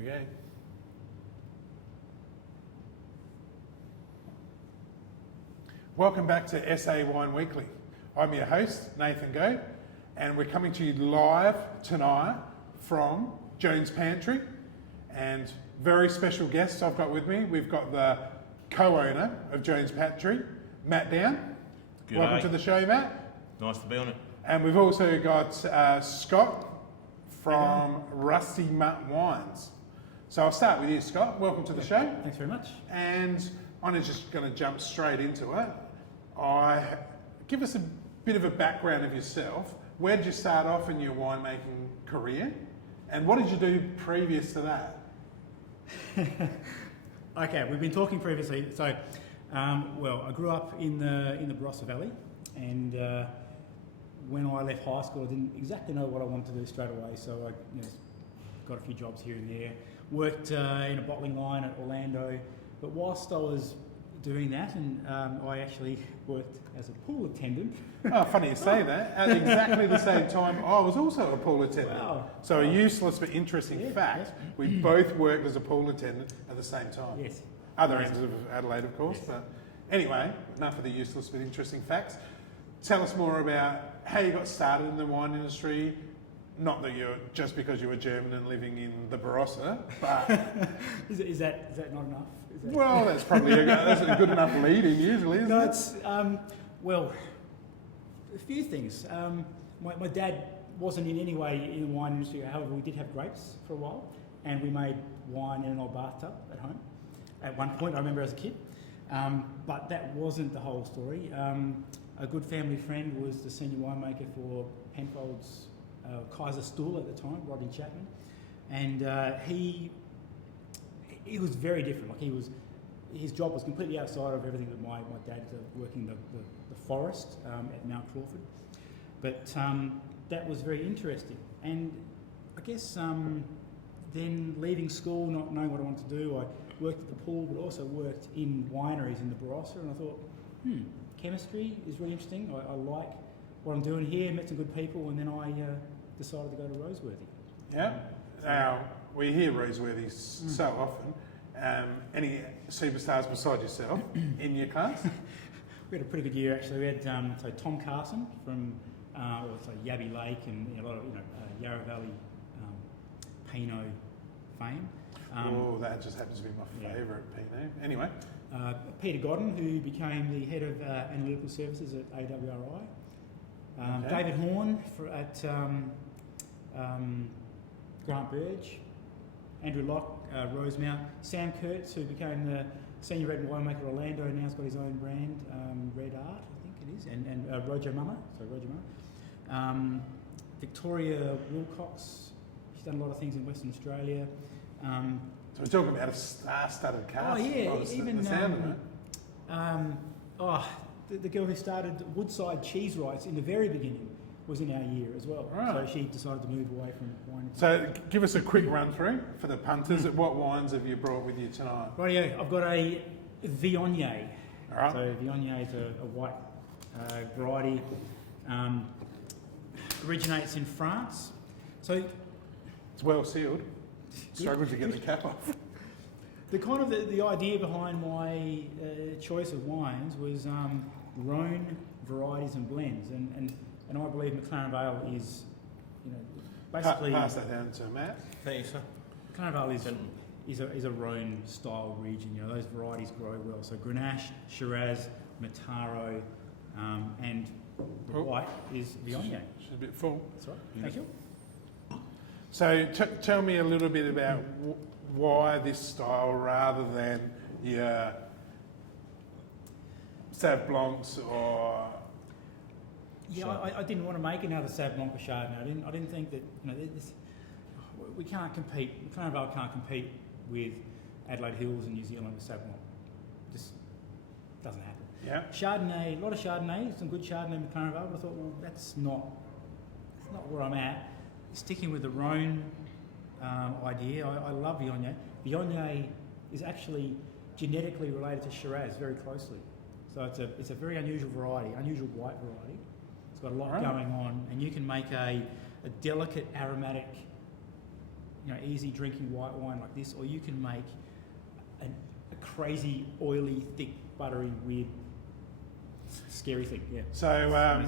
we go. Welcome back to SA Wine Weekly. I'm your host, Nathan Goad, and we're coming to you live tonight from JOAN'S Pantry. And very special guests I've got with me. We've got the co-owner of JOAN'S Pantry, Matt Down. Good Welcome day. to the show, Matt. Nice to be on it. And we've also got Scott from Rusty Mutt Wines. So I'll start with you, Scott. Welcome to the show. Thanks very much. And I'm just going to jump straight into it. Give us a bit of a background of yourself. Where did you start off in your winemaking career? And what did you do previous to that? Okay, we've been talking previously. So, I grew up in the Barossa Valley, and when I left high school, I didn't exactly know what I wanted to do straight away. So I got a few jobs here and there. Worked in a bottling line at Orlando, but whilst I was doing that, and I actually worked as a pool attendant. Oh, funny you say that. At exactly the same time, I was also a pool attendant. Wow. So a useless but interesting fact, yes. we both worked as a pool attendant at the same time. Yes. Other ends of Adelaide, of course. Yes. But anyway, enough of the useless but interesting facts. Tell us more about how you got started in the wine industry. Not that you're just because you were German and living in the Barossa, but Is that not enough? Is that... well, that's probably that's a good enough leading usually, isn't No, it? it's a few things. My dad wasn't in any way in the wine industry. However, we did have grapes for a while, and we made wine in an old bathtub at home. At one point, I remember as a kid, but that wasn't the whole story. A good family friend was the senior winemaker for Penfold's Kaiser Stuhl at the time, Rodney Chapman, and he was very different. Like his job was completely outside of everything that my dad did, working the forest at Mount Crawford. But that was very interesting. And I guess then leaving school, not knowing what I wanted to do, I worked at the pool, but also worked in wineries in the Barossa, and I thought, chemistry is really interesting. I like what I'm doing here, met some good people, and then I decided to go to Roseworthy. Yeah. Now, we hear Roseworthy so often. Any superstars beside yourself in your class? We had a pretty good year actually. We had Tom Carson from Yabby Lake and a lot of Yarra Valley Pinot fame. That just happens to be my favourite Pinot. Anyway. Peter Godden, who became the head of analytical services at AWRI. Okay. David Horn at Grant Burge. Andrew Locke, Rosemount. Sam Kurtz, who became the senior red winemaker at Orlando, and now's got his own brand, Red Art, I think it is, and Roger Mummer. Victoria Wilcox, she's done a lot of things in Western Australia. So we're talking about a star-studded cast. Oh yeah, even even the sound of it. the girl who started Woodside Cheese Rights in the very beginning was in our year as well. Right. So she decided to move away from wine. So give us a quick run through for the punters. What wines have you brought with you tonight? Rightio, I've got a Viognier. All right. So Viognier is a white variety. Originates in France. So It's well sealed. Struggled to get the cap off. the kind of the idea behind my choice of wines was Rhone varieties and blends, and I believe McLaren Vale is, basically Pass that down to Matt. Thank you, sir. McLaren Vale is a Rhone style region. Those varieties grow well. So Grenache, Shiraz, Mataro, and the white is Viognier. She's a bit full. That's right. Thank you. So tell me a little bit about why this style rather than your Sauv Blancs or... Yeah, I didn't want to make another Sauv Blanc or Chardonnay. I didn't think that we can't compete. McLaren Vale can't compete with Adelaide Hills and New Zealand with Sauv Blanc. Just doesn't happen. Yeah. Chardonnay, a lot of Chardonnay, some good Chardonnay in McLaren Vale. But I thought, well, that's not where I'm at. Sticking with the Rhone idea, I love Viognier. Viognier is actually genetically related to Shiraz very closely. So it's a very unusual variety, unusual white variety. It's got a lot going on, and you can make a delicate aromatic easy drinking white wine like this, or you can make a crazy, oily, thick, buttery, weird, scary thing. Yeah. So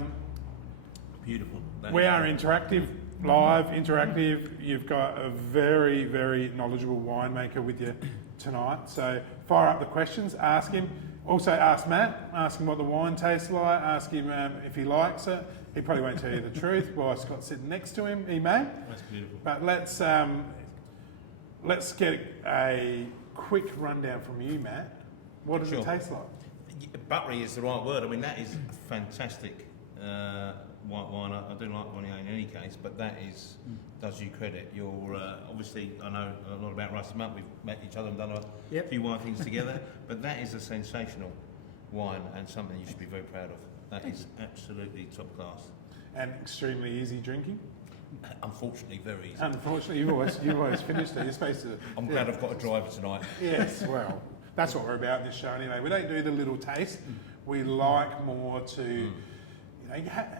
Beautiful. we are interactive, live, interactive. You've got a very, very knowledgeable winemaker with you tonight. So fire up the questions, ask him. Also ask Matt, ask him what the wine tastes like, ask him if he likes it. He probably won't tell you the truth while Scott's sitting next to him, he may. That's beautiful. But let's get a quick rundown from you, Matt. What does it taste like? Buttery is the right word. I mean, that is fantastic white wine. I do like Viognier in any case, but that does you credit. You're obviously, I know a lot about Rusty Mutt. We've met each other and done a few wine things together, but that is a sensational wine and something you should be very proud of. That is absolutely top class. And extremely easy drinking? Unfortunately, very easy. Unfortunately, you've always finished it. You're supposed to... I'm glad I've got a driver tonight. Yes, well, that's what we're about in this show anyway. We don't do the little taste. We like more to...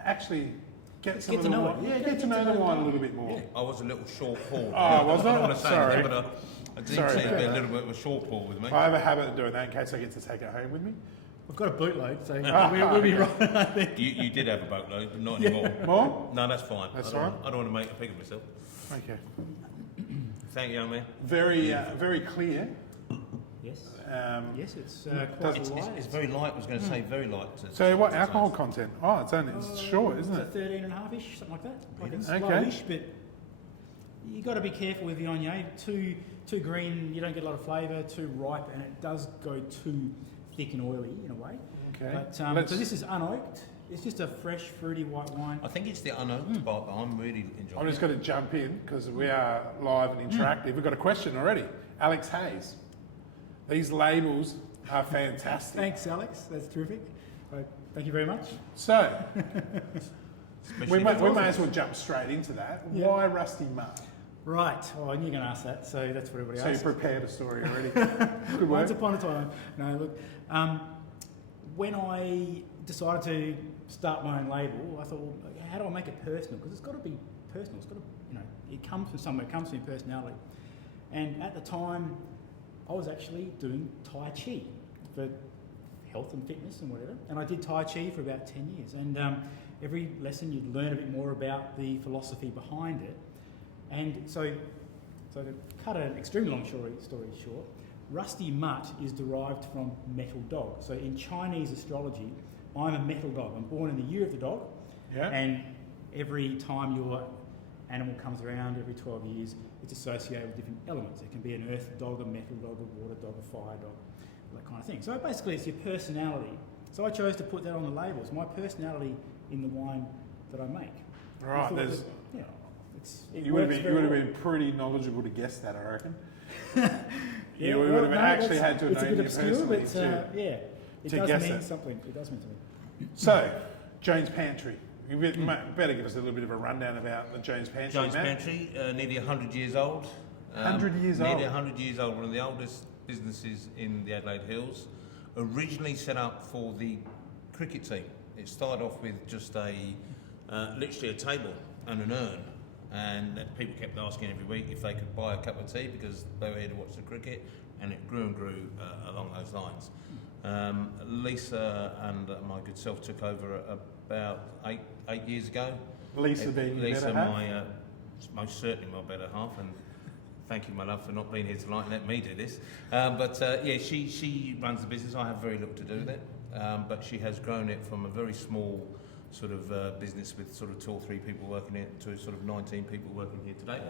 actually get some of the wine. Yeah, get to know the wine a little bit more. I was a little short pour. Oh, was I don't want it? to say Sorry. anything, but I did Sorry. seem to be a little bit of a short pour with me. I have a habit of doing that in case I get to take it home with me. I've got a bootload, so we'll be right, I think. You did have a boatload, but not anymore. More? No, that's fine. That's I fine. don't want to make a pig of myself. Okay. Thank you, young man. Very clear. Yes. Yes, it's Does- quite light. It's very light. I was going to say very light. So what alcohol content? Oh, it's short, isn't it? 13.5-ish, something like that. Like it's Okay. lowish, but you got to be careful with Viognier. Too green, you don't get a lot of flavour. Too ripe, and it does go too thick and oily in a way. Okay. But so this is unoaked. It's just a fresh, fruity white wine. I think it's the unoaked part that I'm really enjoying. I'm just going to jump in because we are live and interactive. We've got a question already. Alex Hayes. These labels are fantastic. Thanks, Alex. That's terrific. Thank you very much. So, Especially we if it's may as well jump straight into that. Yeah. Why Rusty Mutt? Right. Oh, I knew you were going to ask that, so that's what everybody So you asks. prepared a story already. Good Once work. upon a time. No, look. When I decided to start my own label, I thought, well, how do I make it personal? Because it's got to be personal. It's got to, it comes from somewhere. It comes from your personality. And at the time, I was actually doing Tai Chi for health and fitness and whatever. And I did Tai Chi for about 10 years. And every lesson you'd learn a bit more about the philosophy behind it. And so to cut an extremely long story short, Rusty Mutt is derived from metal dog. So in Chinese astrology, I'm a metal dog. I'm born in the year of the dog. Yeah. And every time your animal comes around, every 12 years, it's associated with different elements. It can be an earth dog, a metal dog, a water dog, a fire dog, that kind of thing. So basically it's your personality. So I chose to put that on the labels, my personality in the wine that I make. Right. I There's. thought that, it You would works have very well. been pretty knowledgeable to guess that, I reckon. Yeah, You would have no, actually that's- had to have it's a known bit you obscure, personally but it to does guess mean it. something. It does mean something. So, Joan's Pantry. You better give us a little bit of a rundown about the Joan's Pantry, Joan's Matt. Pantry, nearly 100 years old. 100 years nearly old? 100 years old, one of the oldest businesses in the Adelaide Hills. Originally set up for the cricket team. It started off with just literally a table and an urn. And people kept asking every week if they could buy a cup of tea because they were here to watch the cricket, and it grew and grew along those lines. Lisa and my good self took over about eight years ago. Lisa being your Lisa, better half? most certainly my better half, and thank you, my love, for not being here tonight and let me do this. Yeah, she runs the business. I have very little to do with it, but she has grown it from a very small sort of business with sort of 2 or 3 people working it to sort of 19 people working here today.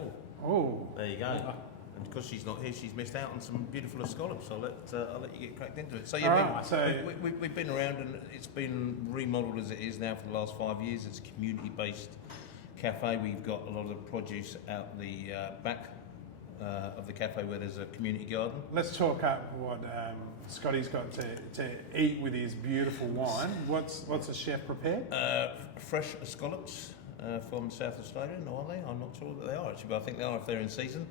Oh, There you go. And because she's not here, she's missed out on some beautiful scallops. I'll let you get cracked into it. So we've been around, and it's been remodelled as it is now for the last 5 years. It's a community-based cafe. We've got a lot of the produce out the back of the cafe where there's a community garden. let's talk up what Scotty's got to eat with his beautiful wine. What's the chef prepared? Fresh scallops from South Australia, no, are they? I'm not sure that they are actually, but I think they are if they're in season.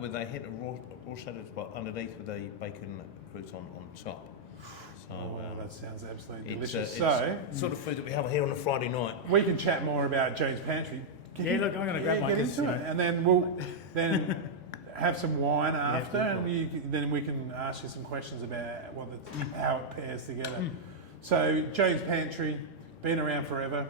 With a hint of raw shadowed spot underneath with a bacon crouton on top. So That sounds absolutely it's delicious. sort of food that we have here on a Friday night. We can chat more about Joan's Pantry. Yeah, look, I'm going to grab my get into it, and then we'll then have some wine after, cool. and then we can ask you some questions about how it pairs together. So Jones Pantry, been around forever.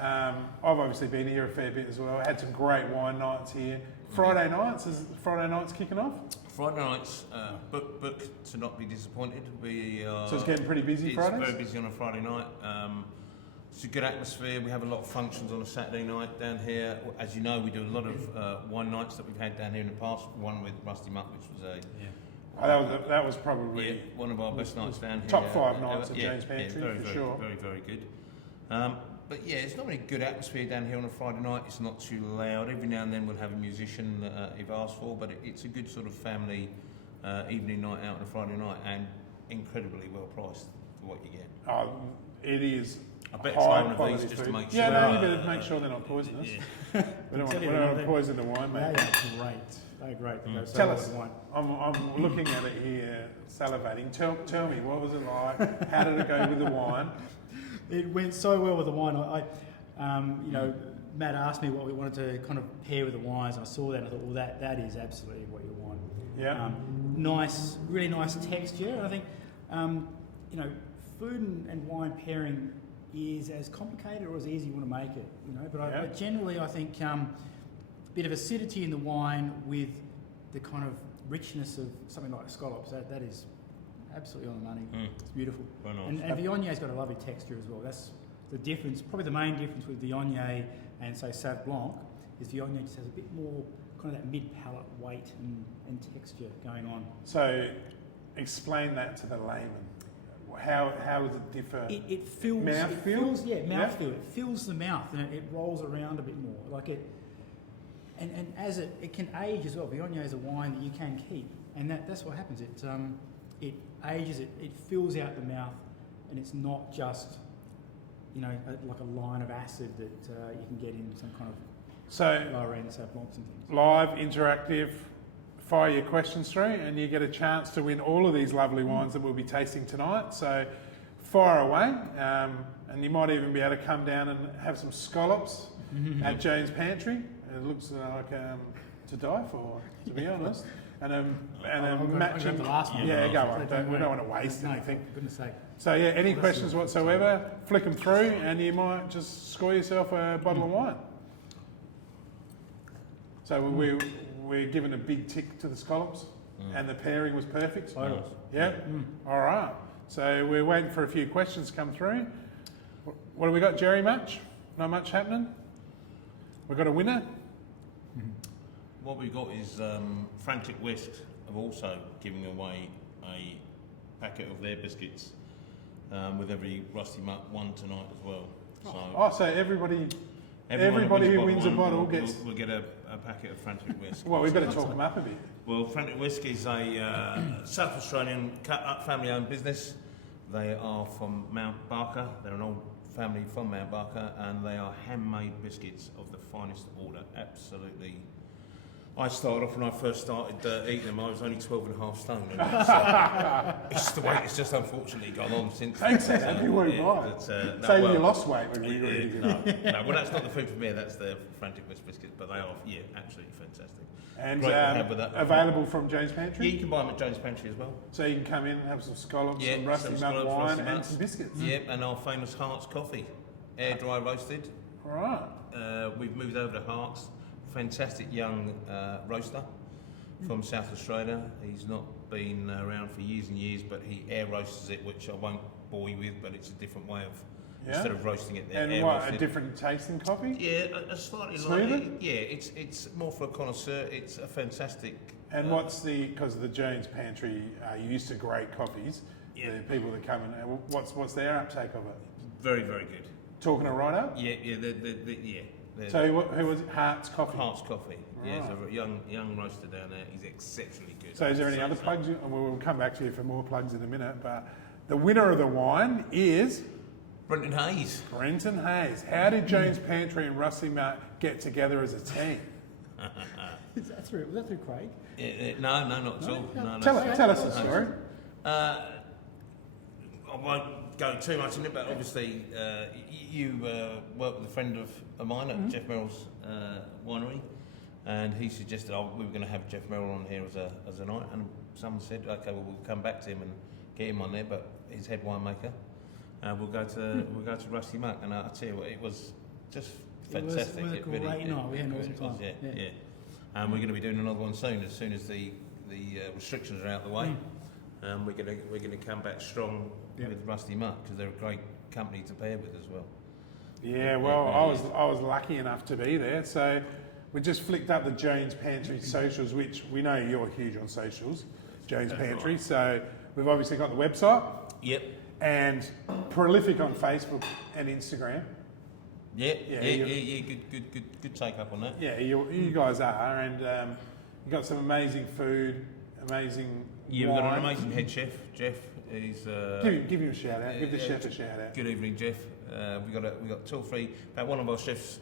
I've obviously been here a fair bit as well. Had some great wine nights here. Friday nights kicking off. Friday nights, book to not be disappointed. So it's getting pretty busy Fridays? It's very busy on a Friday night. It's a good atmosphere. We have a lot of functions on a Saturday night down here. As you know, we do a lot of wine nights that we've had down here in the past. One with Rusty Mutt, which was that was probably one of our best nights down here. Top 5 nights at Jones Pantry, for sure. Very, very good. But yeah, it's not really a good atmosphere down here on a Friday night. It's not too loud. Every now and then we'll have a musician if asked for, but it's a good sort of family evening night out on a Friday night, and incredibly well priced for what you get. It is. I bet it's one of these just to make sure. Yeah, no, you better make sure they're not poisonous. Yeah. we don't want to poison the wine, mate. They are great. They're great. Tell us. I'm looking at it here, salivating. Tell me, what was it like? How did it go with the wine? It went so well with the wine. Matt asked me what we wanted to kind of pair with the wines. I saw that and I thought, well, that is absolutely what you want. Yeah. Nice, really nice texture. And I think, food and wine pairing is as complicated or as easy you want to make it. But generally, I think a bit of acidity in the wine with the kind of richness of something like scallops. That is absolutely on the money. It's beautiful. Very nice. And Viognier's got a lovely texture as well. That's the difference. Probably the main difference with Viognier and say Sauv Blanc is Viognier just has a bit more kind of that mid-palate weight and texture going on. So, explain that to the layman. How does it differ? It fills mouthfeel. Mouthfeel. It fills the mouth and it rolls around a bit more. Like it, and as it can age as well. Viognier is a wine that you can keep, and that's what happens. It ages. It fills out the mouth, and it's not just like a line of acid that you can get in some kind of lower end Sauv Blancs and things. Live, interactive. Fire your questions through and you get a chance to win all of these lovely wines that we'll be tasting tonight. So fire away, and you might even be able to come down and have some scallops at Jones Pantry. It looks like to die for, to be honest. And matching. The last one. Yeah, go on. We don't want to waste anything. For goodness sake. So yeah, any questions whatsoever, flick them through and you might just score yourself a bottle of wine. So we're given a big tick to the scallops, and the pairing was perfect. Nice. Yeah. All right. So we're waiting for a few questions to come through. What have we got, Jerry? Much? Not much happening. We've got a winner. What we've got is Frantic Whisks have also giving away a packet of their biscuits with every Rusty Mutt one tonight as well. So everybody who wins a bottle gets. We'll get a packet of Frantic Whisks. Well, we better talk them up a bit. Well, Frantic Whisks is a South Australian cut-up family-owned business. They are from Mount Barker. They're an old family from Mount Barker, and they are handmade biscuits of the finest order. Absolutely. I started off when I first started eating them. I was only 12 and a half stone. And it's the weight. It's just unfortunately gone on since. Thanks, exactly what you buy. So you lost weight when we were eating it. No, well, that's not the food for me. That's the Frantic Whisks biscuits, but they are, absolutely fantastic. And great to have with that. Available from Jones Pantry? Yeah, you can buy them at Jones Pantry as well. So you can come in and have some scallops, some Rusty Mutt wine and some biscuits. Yep, and our famous Hearts coffee, air dry roasted. All right. We've moved over to Hearts. Fantastic young roaster from South Australia. He's not been around for years and years, but he air roasts it, which I won't bore you with, but it's a different way of, instead of roasting it there. And what, a different tasting coffee? Yeah, a slightly smoother? It's more for a connoisseur. It's a fantastic. And because of the Jones Pantry, you're used to great coffees. Yeah. The people that come in, what's their uptake of it? Very, very good. Talking it right up? Yeah. So who was it? Hearts Coffee? Hearts Coffee. Right. Yeah, so a young roaster down there. He's exceptionally good. So is there any other plugs? We'll come back to you for more plugs in a minute. But the winner of the wine is Brenton Hayes. Brenton Hayes. How did Jones Pantry and Rusty Mutt get together as a team? Was that through Craig? No, not at all. No, Tell us a story. I won't go too much in it, but obviously you work with a friend of mine at Jeff Merrill's winery, and he suggested we were going to have Jeff Merrill on here as a night, and someone said, okay, well, we'll come back to him and get him on there, but his head winemaker. We'll go to Rusty Mutt, and I'll tell you what, it was just fantastic. It was a great night. We had an awesome time. Yeah. And we're going to be doing another one soon, as soon as the restrictions are out of the way. We're going to come back strong with Rusty Mutt, because they're a great company to pair with as well. Yeah, well, I was lucky enough to be there. So we just flicked up the Joan'S Pantry socials, which we know you're huge on socials, Joan'S Pantry. Right. So we've obviously got the website. Yep. And prolific on Facebook and Instagram. Yeah. Good take up on that. Yeah, you guys are, and you got some amazing food, amazing. Yeah, we've got an amazing head chef, Jeff. He's give him a shout out. Give the chef a shout out. Good evening, Jeff. We got two or three. One of our chefs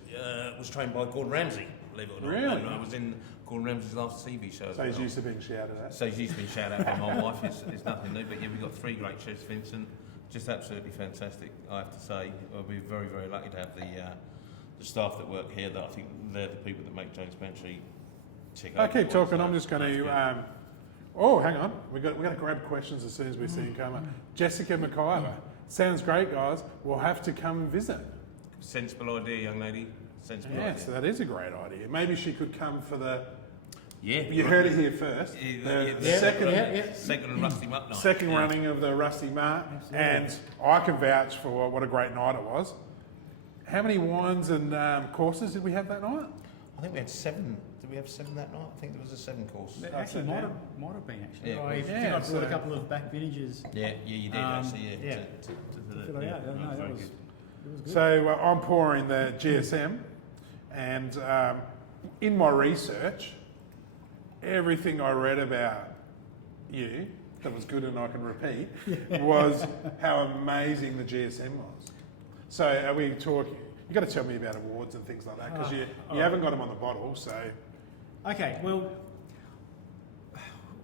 was trained by Gordon Ramsay. Believe it or not. Really? And I was in Gordon Ramsay's last TV show. So he's used to being shouted at. So he's used to being shouted at by my wife. It's nothing new. But yeah, we've got three great chefs, Vincent. Just absolutely fantastic, I have to say. We're very, very lucky to have the staff that work here. That I think they're the people that make Joan'S Pantry tick over. I keep talking. I'm just going to. Hang on. We're going to grab questions as soon as we see him come up. Jessica McIver. Sounds great, guys. We'll have to come and visit. Sensible idea, young lady. Sensible idea. So that is a great idea. Maybe she could come for the. Yeah. You heard it here first. Second Rusty Mutt night. Second running of the Rusty Mutt. And I can vouch for what a great night it was. How many wines and courses did we have that night? I think we had 7. Did we have 7 that night? I think there was a 7 course. Actually, might have been actually. Yeah, I think I brought a couple of back vintages. Yeah, you did actually. Yeah. It was good. So I'm pouring the GSM, and in my research, everything I read about you that was good and I can repeat was how amazing the GSM was. So are we talking? You got to tell me about awards and things like that, because you haven't got them on the bottle. So okay, well,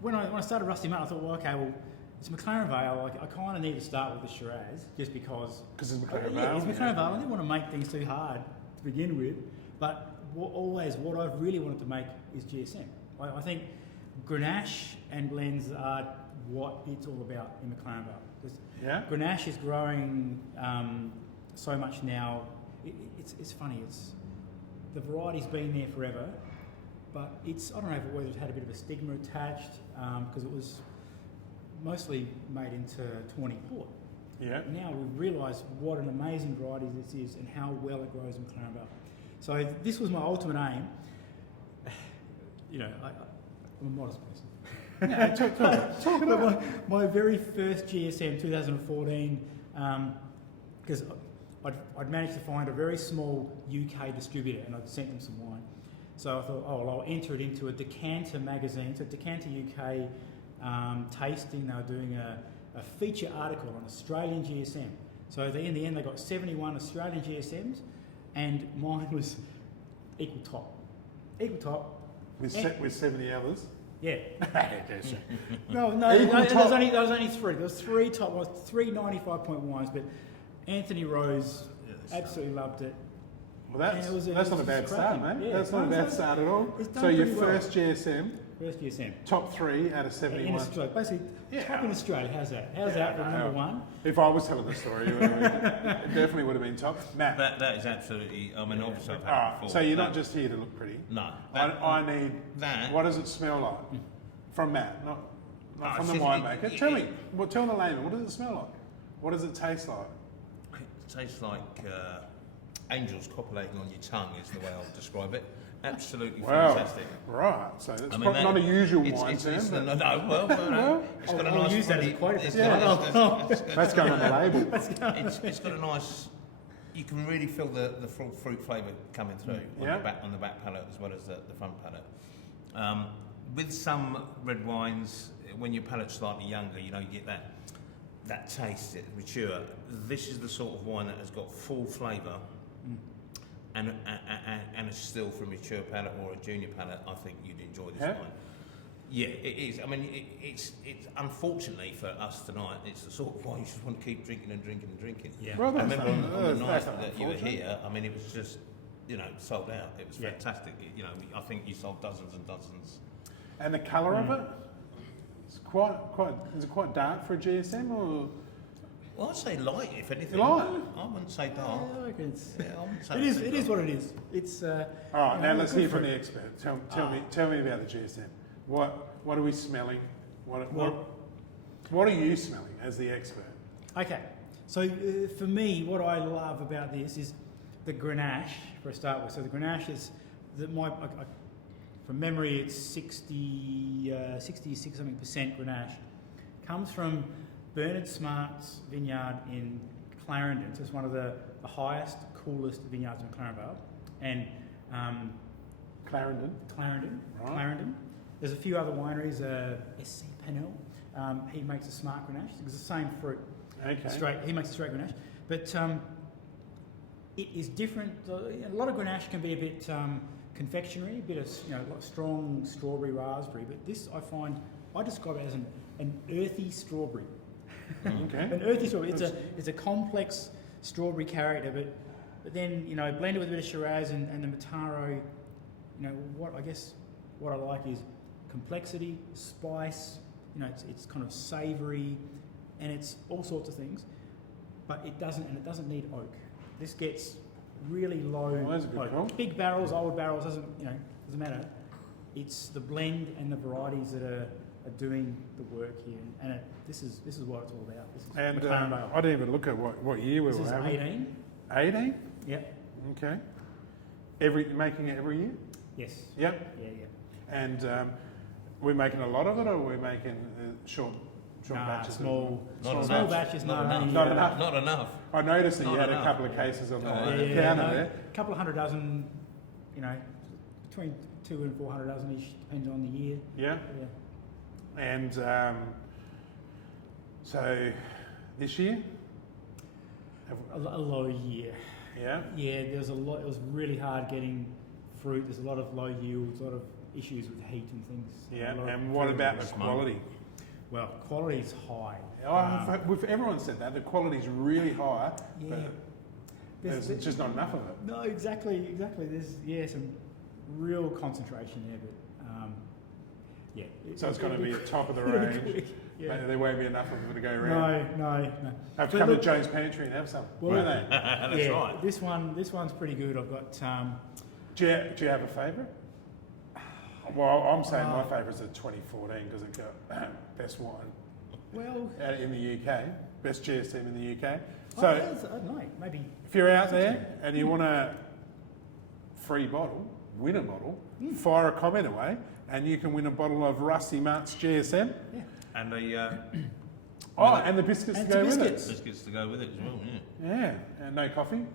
when I started Rusty Mutt, I thought, it's McLaren Vale. I kind of need to start with the Shiraz, just because it's McLaren Vale. It's McLaren Vale. I didn't want to make things too hard to begin with, but what I've really wanted to make is GSM. I think Grenache and blends are what it's all about in McLaren Vale. Grenache is growing so much now. It's funny. The variety's been there forever, but I don't know whether it had a bit of a stigma attached, because it was mostly made into tawny port. Yeah. Now we realise what an amazing variety this is and how well it grows in McLaren Vale. So this was my ultimate aim. I'm a modest person. Talk about my very first GSM, 2014, because I'd managed to find a very small UK distributor, and I'd sent them some wine. So I thought, I'll enter it into a Decanter magazine. So Decanter UK tasting. They were doing a feature article on Australian GSM. So in the end, they got 71 Australian GSMs, and mine was equal top. With 70 others? Yeah. No, there was only 3. There was 3 top ones, 3 95-point wines, but Anthony Rose absolutely loved it. Well, that's not a bad start, mate. Yeah, that's not a bad start at all. So your first GSM? First GSM. Top 3 out of 71. In Australia. Basically, top in Australia. How's that? How's that for number 1? If I was telling the story, it definitely would have been top. Matt. That is absolutely, obviously I've had it before. So you're not just here to look pretty? No. I need that. What does it smell like? From Matt, not from the winemaker. Tell me, tell the layman, what does it smell like? What does it taste like? It tastes like angels copulating on your tongue is the way I'll describe it. Absolutely fantastic. Right, so that's not a usual wine term. It's got a nice. Use that as a quote. That's going on the label. It's got a nice. You can really feel the full fruit flavour coming through on the back palate as well as the front palate. With some red wines, when your palate's slightly younger, you get that taste, it's mature. This is the sort of wine that has got full flavour. And it's still for a mature palate or a junior palate. I think you'd enjoy this wine. Yeah, it is. I mean, it's unfortunately for us tonight, it's the sort of wine you just want to keep drinking and drinking and drinking. Yeah. Well, I that's remember on the that's night not that you were unfortunate. here, I mean, it was just, sold out. It was Yeah. fantastic. I think you sold dozens and dozens. And the colour of it, it's quite. Is it quite dark for a GSM or? Well, I'd say light, if anything. Light? I wouldn't say dark. I reckon it's, I wouldn't say it is what it is. It's. All right, now let's good hear for from it. the expert. Tell me about the GSM. What are we smelling? What are you smelling as the expert? Okay, so for me, what I love about this is the Grenache for a start with. So the Grenache is from memory, it's 66 something percent Grenache. Comes from Bernard Smart's vineyard in Clarendon. So it's one of the highest, coolest vineyards in Clarendon Vale. And Clarendon. Right. Clarendon. There's a few other wineries, SC Panel. He makes a smart Grenache. It's the same fruit. Okay. He makes a straight Grenache. But it is different. A lot of Grenache can be a bit confectionery, a bit of like strong strawberry, raspberry. But this I describe it as an earthy strawberry. Okay. An earthy strawberry. It's a complex strawberry character, but then blended with a bit of Shiraz and the Mataro. What I like is complexity, spice. It's kind of savoury, and it's all sorts of things. But it doesn't need oak. This gets really low. Well, that's a good oak. call. Big barrels, old barrels doesn't matter. It's the blend and the varieties that are doing the work here, and this is what it's all about. This is And McLaren Vale. I didn't even look at what year we This were is having. 18. 18? Yep. Okay. Making it every year? Yes. Yep. Yeah. And we're making a lot of it, or we're making short batches? Small Not batches. Not no, enough. Not enough. Not enough. I noticed that you Not had enough. a couple of cases on the Yeah, counter there. A couple of 100 dozen, between 200 and 400 dozen each, depends on the year. Yeah. Yeah. And so this year? A low year. Yeah. Yeah, there's a lot. It was really hard getting fruit. There's a lot of low yields, a lot of issues with heat and things. Yeah. A lot of And what fruit. about the smoke. quality? Well, quality is high. Everyone said that. The quality's really high, Yeah. but there's just not enough of it. No, exactly. There's some real concentration there, but So it's going to be at top of the range. Yeah. There won't be enough of it to go around. No. Have to come to Joan's Pantry and have some, Well, won't they? That's right. This one's pretty good. I've got Do you have a favourite? Well, I'm saying my favourite's a 2014 because it got best wine in the UK, best GSM in the UK. So I don't know, maybe. if you're out there and you want a free bottle, win a bottle, fire a comment away, and you can win a bottle of Rusty Mutt's GSM. Yeah. And the And the biscuits And to go some with biscuits. biscuits to go with it as well. Yeah. it. Yeah, and no coffee.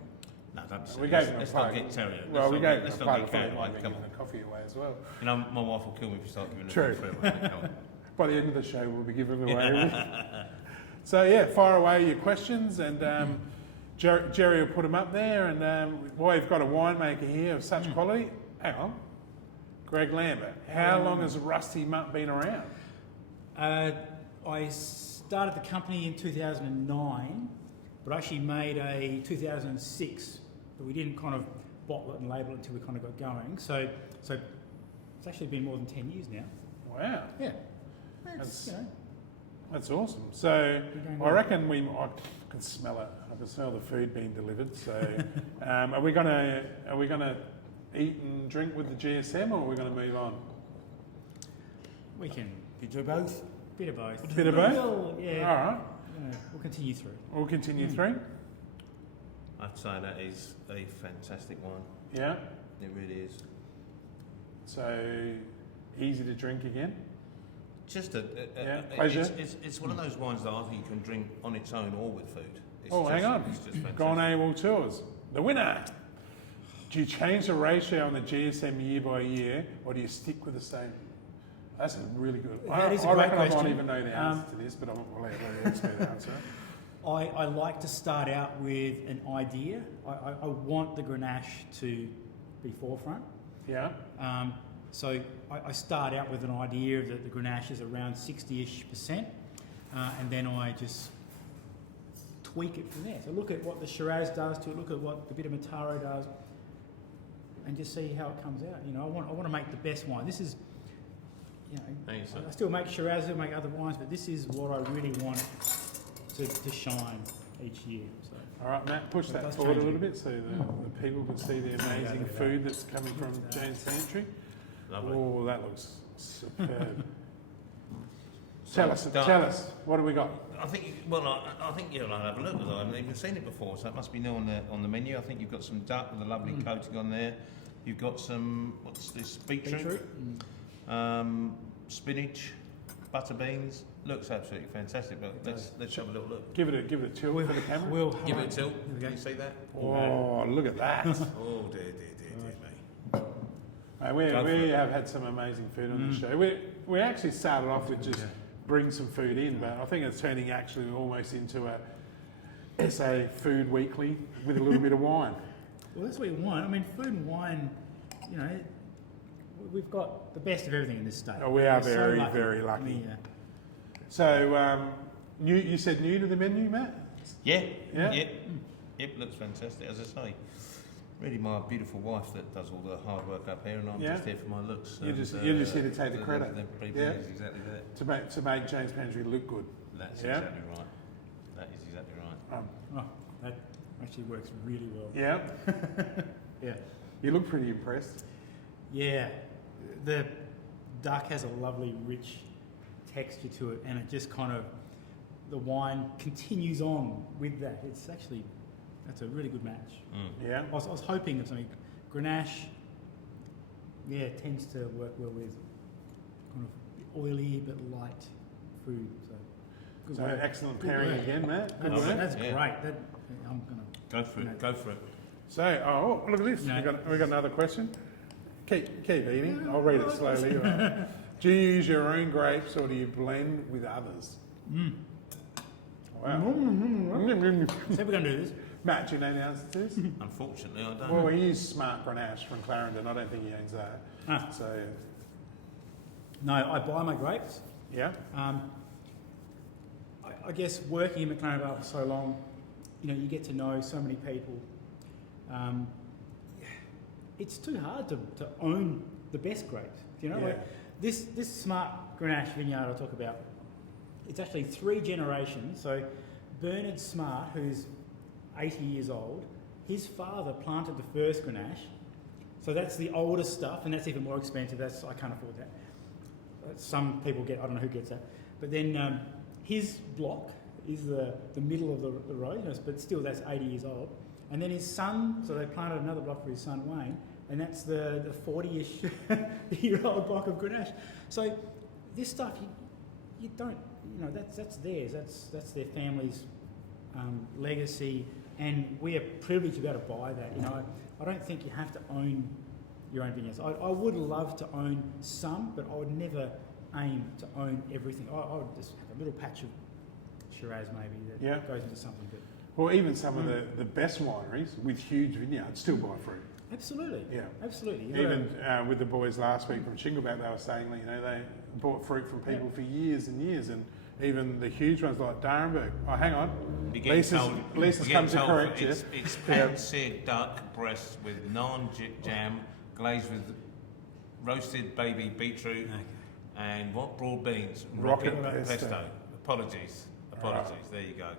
No, don't. We gave them a let's not plug. get terrier. Well, we gave them let's a not plug get before carried we away. gave Come them on. the coffee away as well. My wife will kill me if you start giving True. it free away. Come on. By the end of the show, we'll be giving away. So yeah, fire away your questions, and Jerry will put them up there. And while you've got a winemaker here of such quality, hang on, Greg Lambert, how long has Rusty Mutt been around? I started the company in 2009, but actually made a 2006, but we didn't kind of bottle it and label it until we kind of got going. So it's actually been more than 10 years now. Wow, Yeah. that's awesome. So I reckon I can smell it. I can smell the food being delivered. So are we gonna eat and drink with the GSM, or are we gonna move on? We can You do both. bit of both. Bit of both? Well, yeah. All right, We'll continue through. we'll continue through. I'd say that is a fantastic wine. Yeah. It really is. So easy to drink again. Just pleasure. It's one of those wines that I think you can drink on its own or with food. Hang on. It's just fantastic. Gone AWOL Tours. The winner. Do you change the ratio on the GSM year by year, or do you stick with the same? That's a really good. That is a I great reckon I question. don't even know the answer to this, but I'll let the expert answer. I like to start out with an idea. I want the Grenache to be forefront. Yeah. So I start out with an idea that the Grenache is around 60-ish%, and then I just tweak it from there. So look at what the Shiraz does to it, look at what the bit of Mataro does, and just see how it comes out. You know, I want to make the best wine. This is, you know, I still make Shiraz, I make other wines, but this is what I really want to shine each year. So. All right, Matt, push that forward a little bit so the people can see the amazing food that's coming from JOAN'S Pantry. Lovely. Oh, that looks superb. Tell us, what do we got? I think, I think you'll have a look. I haven't even seen it before, so it must be new on the menu. I think you've got some duck with a lovely coating on there. You've got some, what's this, beetroot. Spinach, butter beans. Looks absolutely fantastic, but let's have a little look. Give it a tilt for the camera. Give it a tilt. Can you see that? Oh, look at that. Oh, dear me. We have had some amazing food on the show. We actually started off with just bring some food in, but I think it's turning actually almost into a SA Food Weekly with a little bit of wine. Well, that's what you want. I mean, food and wine, you know, we've got the best of everything in this state. Oh, we are We're very lucky. I mean, So, you said new to the menu, Matt? Yeah. Yep, looks fantastic. As I say, really my beautiful wife that does all the hard work up here, and I'm just here for my looks. You're just here to take the credit. Exactly that. To make JOAN'S Pantry look good. That's exactly right. That is exactly right. that actually works really well. Yeah. Yeah. You look pretty impressed. Yeah. The duck has a lovely, rich texture to it, and it just kind of, the wine continues on with that. It's actually, that's a really good match. Yeah. I was hoping of something. Grenache, tends to work well with kind of oily but light food. So excellent pairing again, Matt. Good work. That's great. I'm gonna Go for it. So, look at this. We got another question. Keep eating. I'll read it slowly. Do you use your own grapes or do you blend with others? Wow. So we're going to do this. Matt, do you know the answer to this? Unfortunately, I don't. Well, we use Smart Grenache from Clarendon. I don't think he owns that. So, no, I buy my grapes. yeah. I guess working in McLaren Bar for so long, you know, you get to know so many people. It's too hard to own the best grapes. You know, like this Smart Grenache vineyard I talk about. It's actually 3 generations. So Bernard Smart, who's 80 years old, his father planted the first Grenache. So that's the oldest stuff, and that's even more expensive. I can't afford that. Some people get, I don't know who gets that. But then his block is the middle of the road, you know, but still that's 80 years old. And then his son, so they planted another block for his son Wayne, and that's the 40-ish year old block of Grenache. So this stuff, you don't, you know, that's theirs, that's their family's legacy, and we are privileged to be able to buy that. You know, I don't think you have to own your own vineyards. I would love to own some, but I would never aim to own everything. I would just have a little patch of Shiraz maybe that goes into something. But Well, even some of the best wineries with huge vineyards still buy fruit. absolutely, Yeah. absolutely. Even with the boys last week from Shingleback, they were saying, you know, they bought fruit from people for years and years, and even the huge ones like Darrenberg. Oh, hang on. Lisa's come to correct you. It's pan-seared duck breast with naan jam, glazed with roasted baby beetroot, and what, broad beans? Rocket pesto. pesto. Apologies. There you go.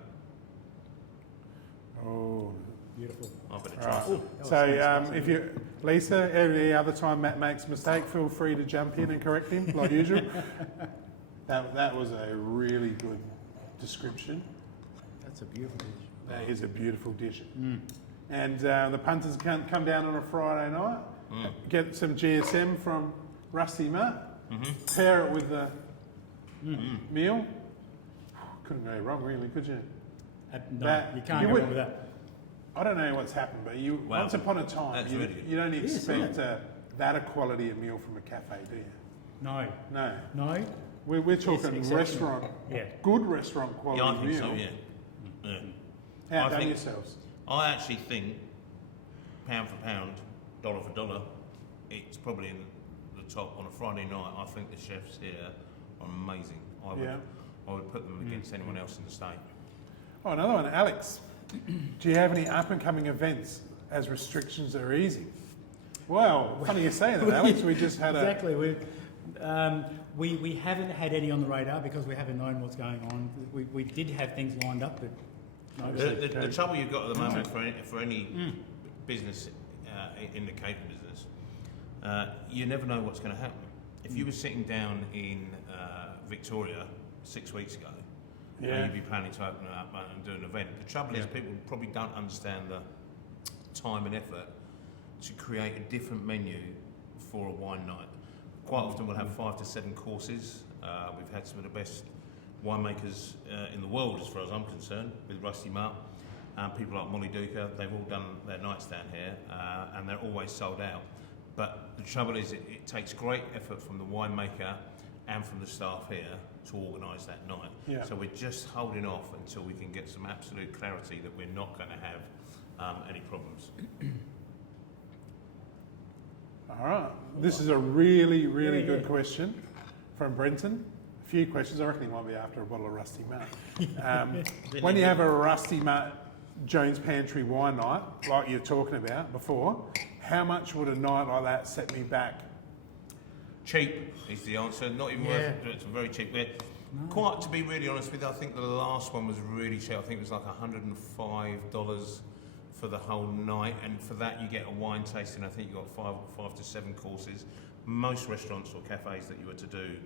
Oh, beautiful. I better try some. so if you, Lisa, every other time Matt makes a mistake, feel free to jump in and correct him like usual. That was a really good description. That's a beautiful dish. That is a beautiful dish. And the punters can come down on a Friday night, get some GSM from Rusty Mutt, pair it with the meal. Couldn't go wrong, really, could you? No, you can't go wrong with that. I don't know what's happened, but once upon a time, you don't expect that a quality of meal from a cafe, do you? No. No. We're talking It's restaurant, good restaurant quality Yeah, I think meal. so, yeah. Outdone yourselves. I actually think, pound for pound, dollar for dollar, it's probably in the the top on a Friday night, I think the chefs here are amazing. I would put them against anyone else in the state. Oh, another one, Alex. Do you have any up-and-coming events as restrictions are easing? Well, funny you say that, Alex. We just had exactly. We haven't had any on the radar because we haven't known what's going on. We did have things lined up, but no. The trouble you've got at the moment for any business in the catering business, you never know what's going to happen. If you were sitting down in Victoria 6 weeks ago, you'd be planning to open it up and do an event. The trouble is people probably don't understand the time and effort to create a different menu for a wine night. Quite often we'll have 5 to 7 courses. We've had some of the best winemakers in the world, as far as I'm concerned, with Rusty Mutt. People like Molly Duca, they've all done their nights down here, and they're always sold out. But the trouble is it takes great effort from the winemaker and from the staff here to organise that night. Yeah. So we're just holding off until we can get some absolute clarity that we're not going to have any problems. All right. This is a really, really good question from Brenton. A few questions. I reckon he might be after a bottle of Rusty Mutt. When you have a Rusty Mutt Jones Pantry wine night, like you're talking about before, how much would a night like that set me back? Cheap is the answer. Not even worth it. It's very cheap. Quite, to be really honest with you, I think the last one was really cheap. I think it was like $105 for the whole night, and for that you get a wine tasting. I think you got five to 7 courses. Most restaurants or cafes that you were to do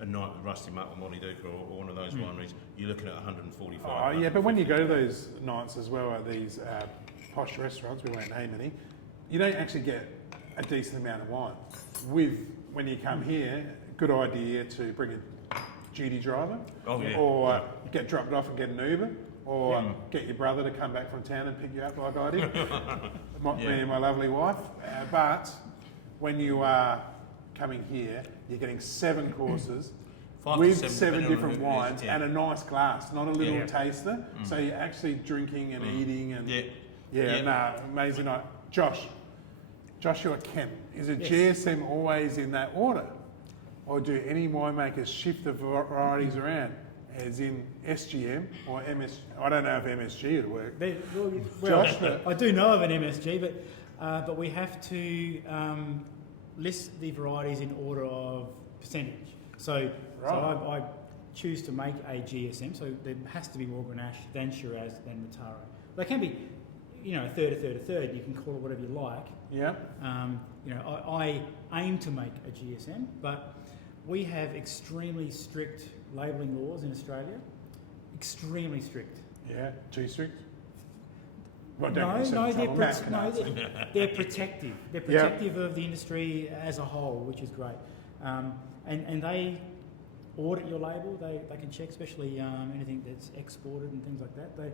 a night with Rusty Mutt or Molly Duca or one of those wineries, you're looking at 145. Oh yeah, but when you go to those nights as well at these posh restaurants, we won't name any, you don't actually get a decent amount of wine. When you come here, good idea to bring a duty driver, or get dropped off and get an Uber, or get your brother to come back from town and pick you up like I did, me and my lovely wife. But when you are coming here, you're getting 7 courses with 7 different wines and a nice glass, not a little taster. So you're actually drinking and eating and amazing night. Joshua Kent, is a GSM always in that order? Or do any winemakers shift the varieties around, as in SGM or MS? I don't know if MSG would work. Josh, I do know of an MSG, but we have to list the varieties in order of percentage. So I choose to make a GSM, so there has to be more Grenache than Shiraz than Mataro. They can be, a third. You can call it whatever you like. Yeah. I aim to make a GSM, but we have extremely strict labelling laws in Australia. Extremely strict. Yeah, too strict? They're protective. They're protective of the industry as a whole, which is great. And they audit your label. They can check, especially anything that's exported and things like that.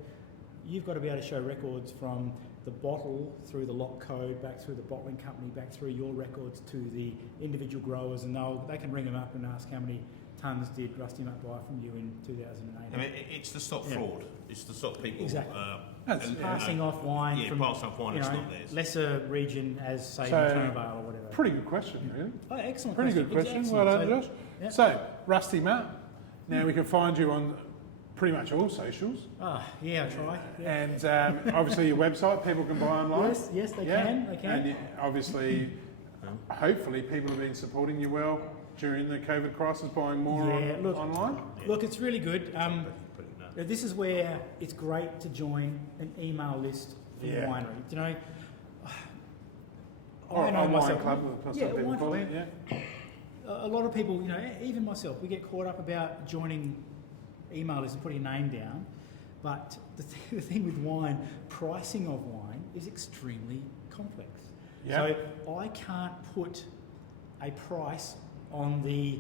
You've got to be able to show records from the bottle through the lot code, back through the bottling company, back through your records to the individual growers, and they can ring them up and ask how many tonnes did Rusty Mutt buy from you in 2008. I mean, it's to stop fraud. It's to stop people passing off wine from passing off wine that's not theirs. Lesser region as, say, Mataro or whatever. Pretty good question, really. Oh, excellent Pretty question. good question. Excellent. Well done, Josh. Yeah. So, Rusty Mutt. Now we can find you on pretty much all socials. I try. Yeah. And obviously your website, people can buy online. Yes, they can. They can. And obviously, hopefully people have been supporting you well during the COVID crisis, buying more online. Look, it's really good. This is where it's great to join an email list for the winery. Or a wine club, that's what people call it, A lot of people, even myself, we get caught up about joining email lists and putting a name down. But the thing with wine, pricing of wine is extremely complex. So I can't put a price on the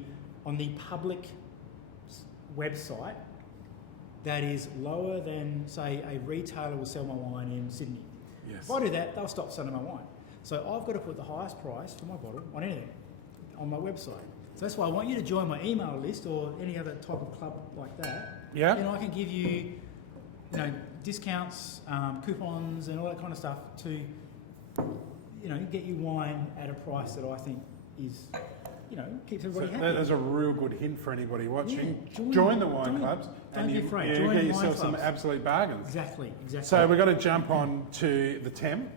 public website that is lower than, say, a retailer will sell my wine in Sydney. Yes. If I do that, they'll stop selling my wine. So I've got to put the highest price for my bottle on anything on my website. So that's why I want you to join my email list or any other type of club like that. Yeah. And I can give you, discounts, coupons, and all that kind of stuff to, get you wine at a price that I think is keeps So everybody that happy. is a real good hint for anybody watching. Yeah, join the wine clubs, don't and be you afraid. get Join wine yourself some clubs. absolute bargains. Exactly. So we're going to jump on to the Temp.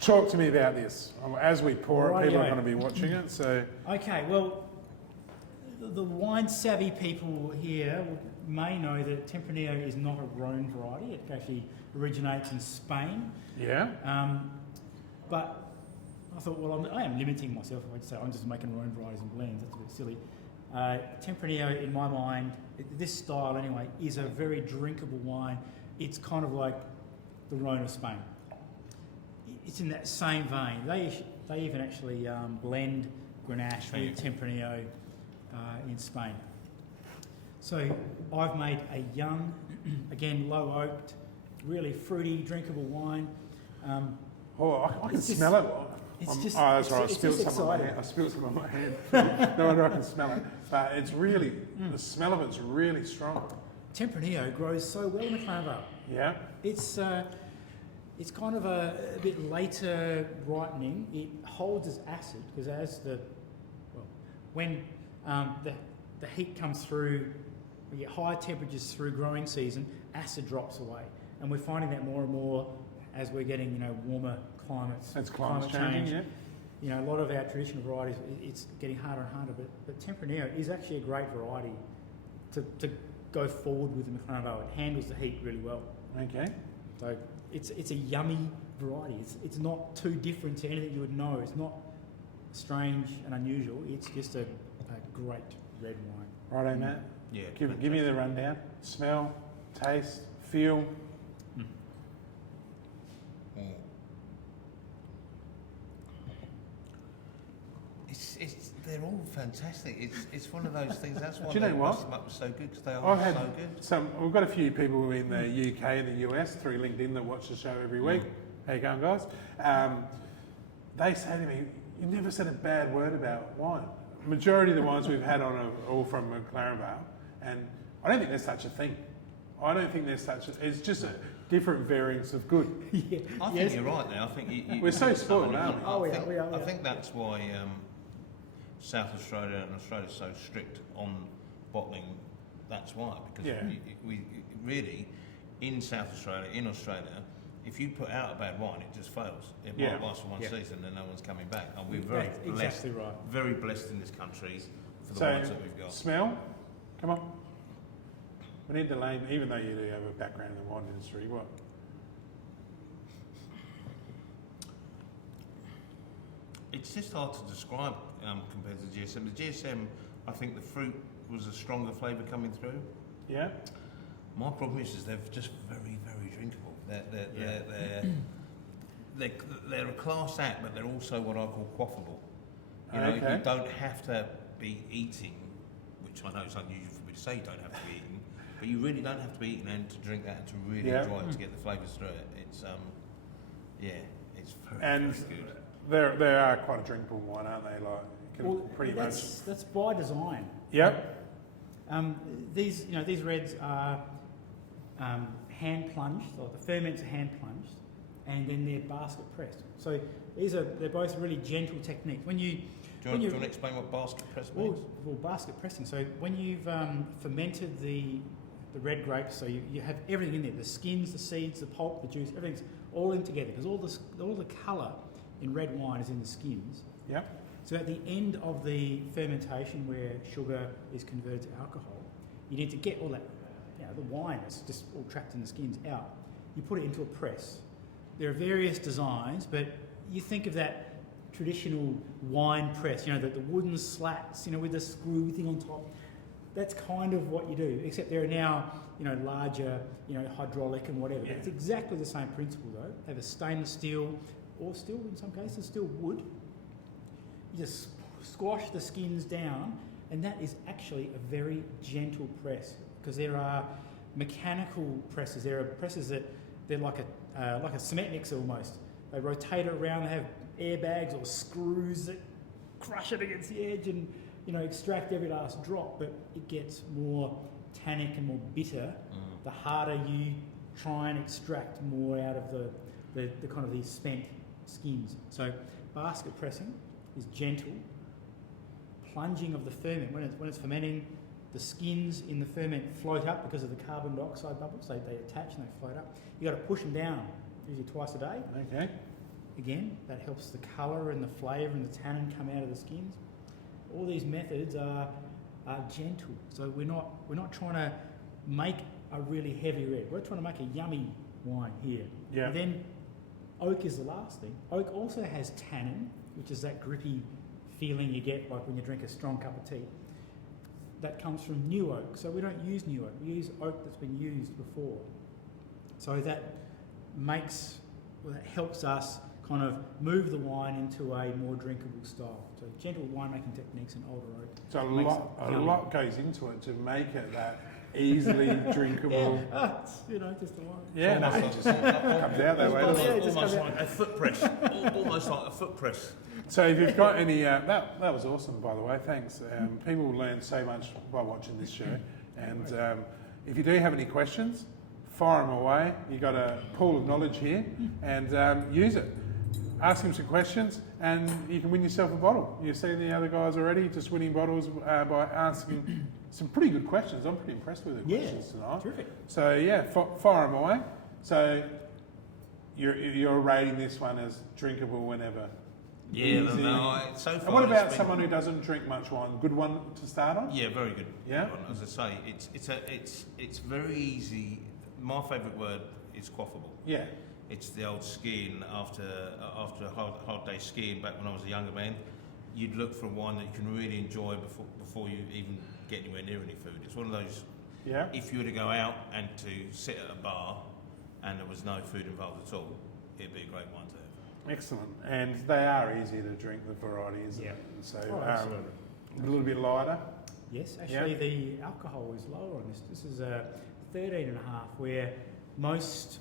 Talk to me about this. As we pour it, people are Rightio. going to be watching it. So Okay, well, the wine savvy people here may know that Tempranillo is not a Rhone variety. It actually originates in Spain. yeah, But I thought, well, I am limiting myself. I'd say I'm just making Rhone varieties and blends. That's a bit silly. Tempranillo, in my mind, this style anyway, is a very drinkable wine. It's kind of like the Rhone of Spain. It's in that same vein. They even actually blend Grenache with Tempranillo in Spain. So I've made a young, again low oaked, really fruity, drinkable wine. I can It's just- smell it. it's just- oh, that's right. I it's spilled just some on my exciting. hand. I spilled some on my hand. No wonder I can smell it. But it's really, the smell of it's really strong. Tempranillo grows so well in the Conejo. Yeah, It's kind of a bit later ripening. It holds its acid because when the heat comes through, we get higher temperatures through growing season, acid drops away, and we're finding that more and more as we're getting warmer climates. it's climate changing. Yeah. A lot of our traditional varieties, it's getting harder and harder. But Tempranillo is actually a great variety to go forward with in the Conejo. It handles the heat really well. Okay. So it's a yummy variety. It's not too different to anything you would know. It's not strange and unusual. It's just a great red wine. Righto, Matt. Yeah. Give me the rundown. Smell, taste, feel. They're all fantastic. It's one of those things. That's why Do you know what? Rusty Mutt was so good, because they are I've had so good. some. We've got a few people in the UK and the US through LinkedIn that watch the show every week. How you going, guys? They say to me, "You never said a bad word about wine." Majority of the wines we've had on are all from McLaren Vale, and I don't think there's such a thing. I don't think there's such a. It's just a different variants of good. Yeah. I think you're right there. I think We're so spoiled, aren't we? Oh, we are. I think that's why South Australia and Australia's so strict on bottling. That's why, because Yeah. we really in South Australia, in Australia, if you put out a bad wine, it just fails. It Yeah. might last for one Yeah. season and no one's coming back. And we're very That's blessed, exactly right. very blessed in this country for the So wines that we've got. smell. Come on. We need the name, even though you do have a background in the wine industry. What? It's just hard to describe compared to the GSM. The GSM, I think the fruit was a stronger flavour coming through. Yeah. My problem is they're just very, very drinkable. They're a class act, but they're also what I call quaffable. Okay. You don't have to be eating, which I know is unusual for me to say you don't have to be eating, but you really don't have to be eating and to drink that and to really enjoy it to get the flavours through it. It's it's very, And very good. they are quite a drinkable wine, aren't they? Like, you can pretty much. That's by design. Yep. These reds are hand plunged, or the ferments are hand plunged, and then they're basket pressed. So they're both really gentle techniques. Do you want to explain what basket press means? Well, basket pressing. So when you've fermented the red grapes, so you have everything in there: the skins, the seeds, the pulp, the juice, everything's all in together, because all the colour in red wine is in the skins. Yep. So at the end of the fermentation, where sugar is converted to alcohol, you need to get all that, the wine that's just all trapped in the skins out. You put it into a press. There are various designs, but you think of that traditional wine press, the wooden slats, with the screw thing on top. That's kind of what you do, except there are now, larger, hydraulic and whatever. Yeah. It's exactly the same principle though. They have a stainless steel, or still in some cases, still wood. You just squash the skins down, and that is actually a very gentle press, because there are mechanical presses. There are presses that they're like a cement mixer almost. They rotate it around. They have airbags or screws that crush it against the edge and extract every last drop. But it gets more tannic and more bitter the harder you try and extract more out of the kind of these spent skins. So basket pressing is gentle, plunging of the ferment. When it's fermenting, the skins in the ferment float up because of the carbon dioxide bubbles. They attach and they float up. You've got to push them down, usually twice a day. Okay. Again, that helps the colour and the flavour and the tannin come out of the skins. All these methods are gentle. So we're not trying to make a really heavy red. We're trying to make a yummy wine here. Yeah. And then oak is the last thing. Oak also has tannin, which is that grippy feeling you get like when you drink a strong cup of tea. That comes from new oak. So we don't use new oak. We use oak that's been used before. So that helps us kind of move the wine into a more drinkable style. So gentle winemaking techniques and older oak. So a lot goes into it to make it that easily drinkable. Yeah, just a wine. Yeah, no, it just comes out that way. doesn't it? Almost like a foot press. Almost like a foot press. So if you've got any, that was awesome, by the way. Thanks. People learn so much by watching this show. And if you do have any questions, fire them away. You've got a pool of knowledge here, and use it. Ask him some questions, and you can win yourself a bottle. You've seen the other guys already just winning bottles by asking some pretty good questions. I'm pretty impressed with the questions tonight. Terrific. So yeah, fire them away. So you're rating this one as drinkable whenever. Yeah, so far. And what about someone who doesn't drink much wine? Good one to start on? Yeah, very good. Yeah? As I say, it's very easy. My favourite word is quaffable. Yeah. It's the old skiing after a hard day skiing back when I was a younger man. You'd look for a wine that you can really enjoy before you even get anywhere near any food. It's one of those. Yeah. If you were to go out and to sit at a bar and there was no food involved at all, it'd be a great wine to have. Excellent. And they are easy to drink, the variety, isn't it? So a little bit lighter. Yes, actually the alcohol is lower on this. This is a 13.5, where most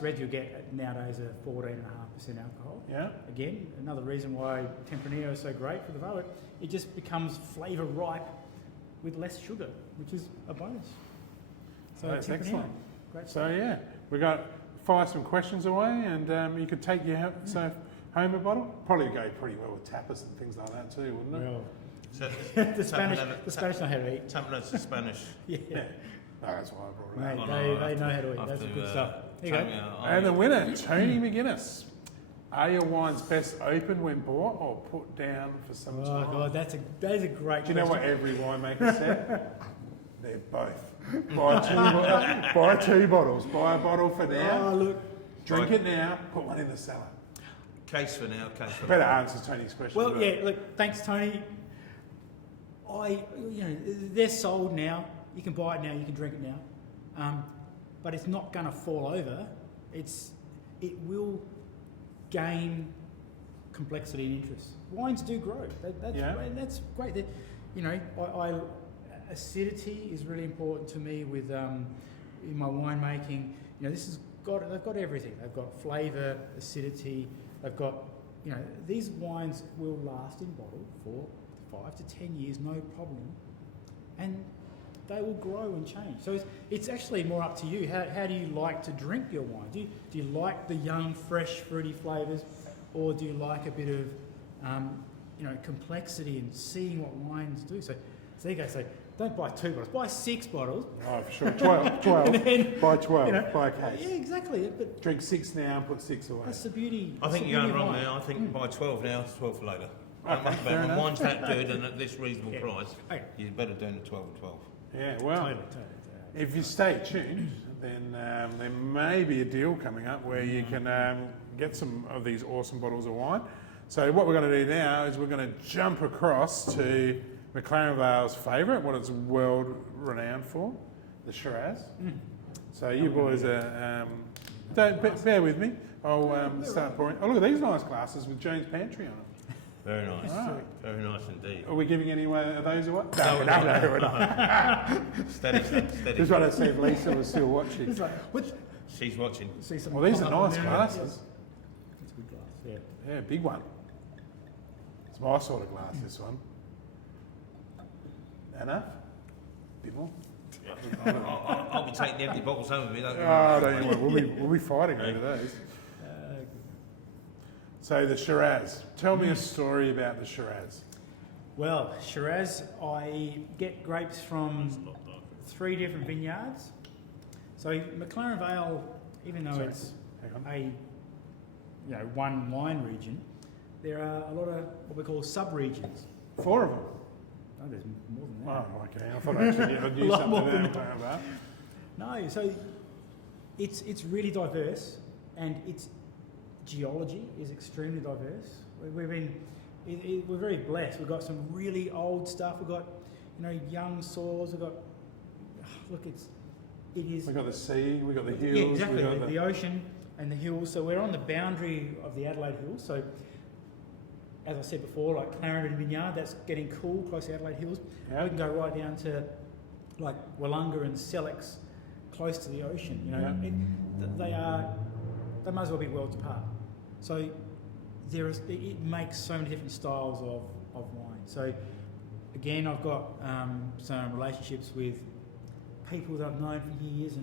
reds you'll get nowadays are 14.5% alcohol. Yeah. Again, another reason why Tempranillo is so great for the Voet. It just becomes flavour ripe with less sugar, which is a bonus. So that's Tempranillo, excellent. great. So yeah, we got fire some questions away, and you could take your home a bottle. Probably go pretty well with tapas and things like that too, wouldn't it? Well, So, the Spanish know how to eat. Tempranillo's the Spanish. Yeah. Oh, that's why I brought it up. Mate, they know how to eat. That's good stuff. Here you go. And the winner, Tony McGuinness. Are your wines best opened when bought or put down for some time? Oh God, that's a great question. Do you know what every winemaker said? They're both. Buy two bottles. Buy a bottle for now. Oh, look. Drink it now. Put one in the cellar. Case for now, case for Better now. answer Tony's question. Well, yeah, look, thanks, Tony. They're sold now. You can buy it now, you can drink it now. But it's not going to fall over. It will gain complexity and interest. Wines do grow. That's great. Acidity is really important to me with in my winemaking. They've got everything. They've got flavour, acidity. They've got, these wines will last in bottle for 5 to 10 years, no problem, and they will grow and change. So it's actually more up to you. How do you like to drink your wine? Do you like the young, fresh, fruity flavours, or do you like a bit of complexity and seeing what wines do? So there you go. So don't buy 2 bottles. Buy 6 bottles. Oh, for sure. 12. Then, buy 12. Buy a case. Yeah, exactly. But Drink 6 now and put 6 away. that's the beauty. I think you're going wrong there. I think buy 12 now, 12 for later. When wine's that good and at this reasonable price, you're better doing it 12 and 12. Yeah, well, Totally. if you stay tuned, then there may be a deal coming up where you can get some of these awesome bottles of wine. So what we're going to do now is we're going to jump across to McLaren Vale's favourite, what it's world renowned for, the Shiraz. So you boys bear with me. I'll start pouring. Oh, look at these nice glasses with JOAN'S Pantry on them. Very nice. Right. Very nice indeed. Are we giving any of those away? No, we're not. Steady. Just want to see if Lisa was still watching. It's like, what? She's watching. See some Well, these are nice Yeah. glasses. It's a good glass. Yeah. Yeah, big one. It's my sort of glass, this one. Enough? Bit more? I'll be taking the empty bottles home with me. Don't Oh, don't you worry. We'll be fighting over those. So the Shiraz. Tell me a story about the Shiraz. Well, Shiraz, I get grapes from 3 different vineyards. So McLaren Vale, even though it's a one wine region, there are a lot of what we call sub-regions. 4 of them. Oh, there's more than that. Oh, okay. I thought actually I knew A lot something more than about. No, so it's really diverse, and its geology is extremely diverse. We're very blessed. We've got some really old stuff. We've got young soils. We've got We've got the sea. We've got the hills. Yeah, exactly. We've got the ocean and the hills. So we're on the boundary of the Adelaide Hills. So as I said before, like Clarendon Vineyard, that's getting cool, close to Adelaide Hills. Yeah. We can go right down to like Wollonga and Sellex, close to the ocean. They might as well be worlds apart. So it makes so many different styles of wine. So again, I've got some relationships with people that I've known for years,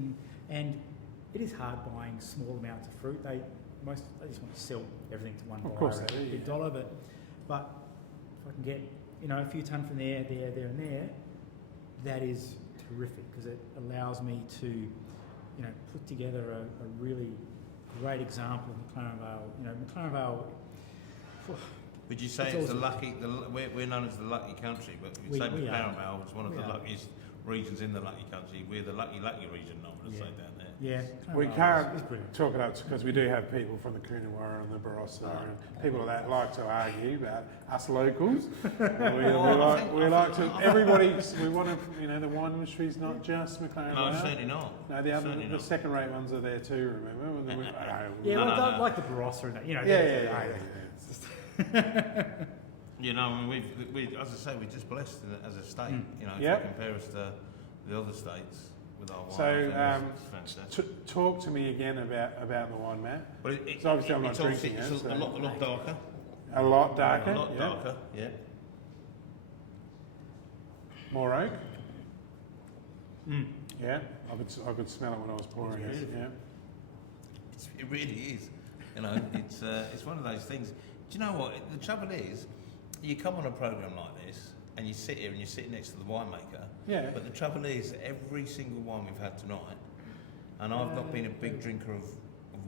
and it is hard buying small amounts of fruit. They just want to sell everything to one buyer. Of course at they do, a big dollar, but if I can get a few tonne from there, and there, that is terrific because it allows me to put together a really great example of McLaren Vale. McLaren Vale. Would you say it's the lucky? We're known as the lucky country, but we say McLaren Vale is one of the luckiest regions in the lucky country. We're the lucky region, I would say down there. Yeah, we can't talk it up because we do have people from the Coonawarra and the Barossa and people like that like to argue about us locals. we like to. Everybody, we want to. The wine industry's not just McLaren. No, certainly not. No, the second-rate ones are there too. Remember? Like the Barossa and that. We as I say, we're just blessed as a state. If you compare us to the other states with our wine. So, talk to me again about the wine, Matt. Well, it's obviously I'm not drinking it. It's a lot darker. A lot darker. A lot darker. Yeah. More oak. Yeah, I could smell it when I was pouring it. Yeah. It really is. It's one of those things. Do you know what? The trouble is, you come on a program like this, and you sit here and you sit next to the winemaker. Yeah. But the trouble is, every single wine we've had tonight, and I've not been a big drinker of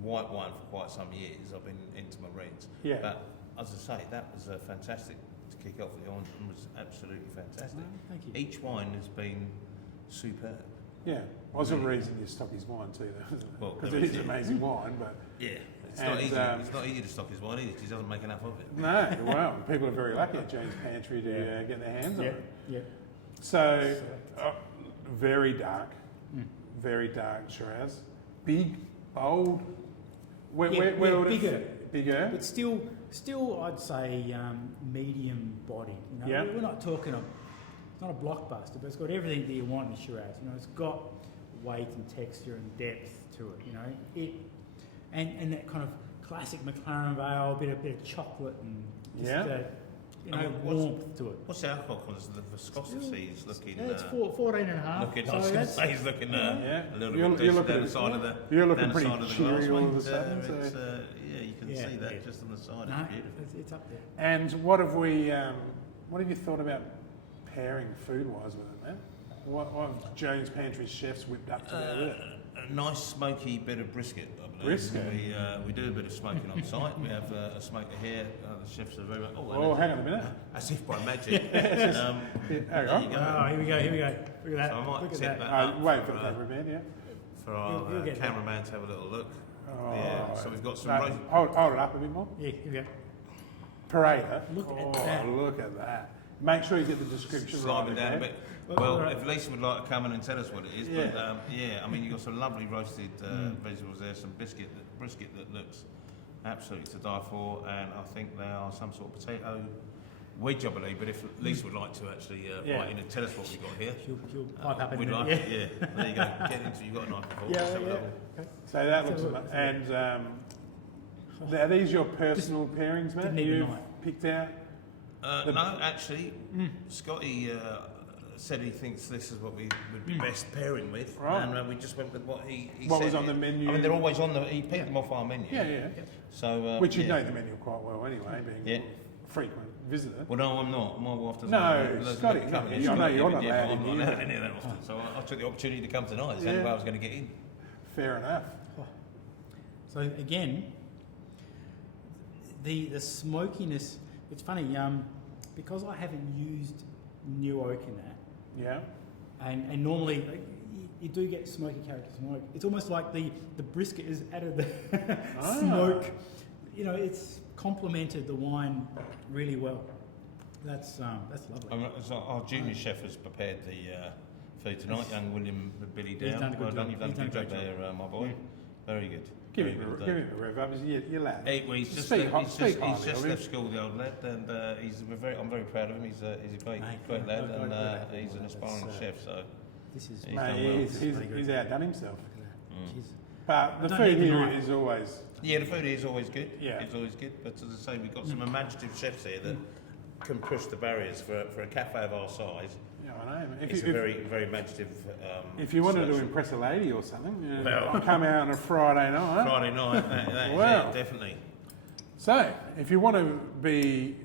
white wine for quite some years. I've been into my reds. Yeah. But as I say, that was fantastic to kick off with. The wine was absolutely fantastic. Thank you. Each wine has been superb. Yeah. Was a reason you stock his wine too, though, isn't it? Well, because it is amazing wine, but yeah. It's not easy to stock his wine either, because he doesn't make enough of it. No, well, people are very lucky at JOAN'S Pantry to get their hands on it. Yeah. So, very dark Shiraz. Big, bold. Bigger. But still, I'd say medium body. We're not talking it's not a blockbuster, but it's got everything that you want in a Shiraz. It's got weight and texture and depth to it. And that kind of classic McLaren Vale, a bit of chocolate and just warmth to it. What's the alcohol content? The viscosity is looking. It's 14.5. I was going to say he's looking a little bit you're down the side of the. You're looking down pretty the side of the cheery glass all one. of a sudden. You can see that just on the side. No, it's beautiful. it's up there. And what have you thought about pairing food-wise with it, man? What have JOAN'S Pantry chefs whipped up together with it? A nice smoky bit of brisket, I believe. Brisket? We do a bit of smoking on site. We have a smoker here. The chefs are very much... Oh, hang on a minute. As if by magic. Hang on. Oh, here we go. Look at that. So I might Look at tip that. that up Wait for the cameraman, yeah. for our You'll get cameraman to have a little look. Oh, Yeah, so we've got some... hold it up a bit more. Yeah, here we go. Parader. Look at that. Look at that. Make sure you get the description Slide right. it down a okay? bit. Well, if Lisa would like to come in and tell us what it is, Yeah. but I mean, you've got some lovely roasted vegetables there, some brisket that looks absolutely to die for, and I think they are some sort of potato wedge, I believe. But if Lisa would like to actually write in and tell us what we've got here, She'll pipe up in we'd a like, minute. there you go. Get into, you've got a knife before. Yeah, Let's have a little- Okay. So that looks and are these your personal pairings, man? didn't even You've know it. picked out. No, actually, Scotty said he thinks this is what we would be best pairing with, Right. and we just went with what he What said. was on the menu? I mean, they're always on the. He picked them off our menu. Yeah. So Which you know the menu quite well anyway, being Yeah. frequent visitor. Well, no, I'm not. My wife doesn't. No, doesn't Scotty, let me come no, here. I know you're Scotty, not allowed I'm in not here. allowed in here that often. So I took the opportunity to come tonight. It's the only Yeah. way I was going to get in. Fair enough. So again, the smokiness. It's funny because I haven't used new oak in that, Yeah. and normally like, you do get smoky character smoke. It's almost like the brisket is added the smoke. You know, it's complemented the wine really well. That's lovely. So our junior chef has prepared the food tonight. Young William Billy He's Down. done a good Well done. job. You've done a He's done good a job great there, my boy. Very good. Give Very him good a rev up. You're lad. Well, he's just Speak highly he's of just him. left school, the old lad, and I'm very proud of him. He's a great Mate, lad, I've and got that. he's an aspiring That's, chef. So This is He's Mate, done well. he's outdone himself. Jeez. But the Don't food need here deny. is always. yeah, the food is always good. Yeah. It's always good. But as I say, we've got some imaginative chefs here that can push the barriers for a cafe of our size. Yeah, I know. It's a very imaginative. If you wanted to selection. impress a lady or something, you know, Well- come out on a Friday night. Friday night, that is Wow. it, definitely. So, if you want to be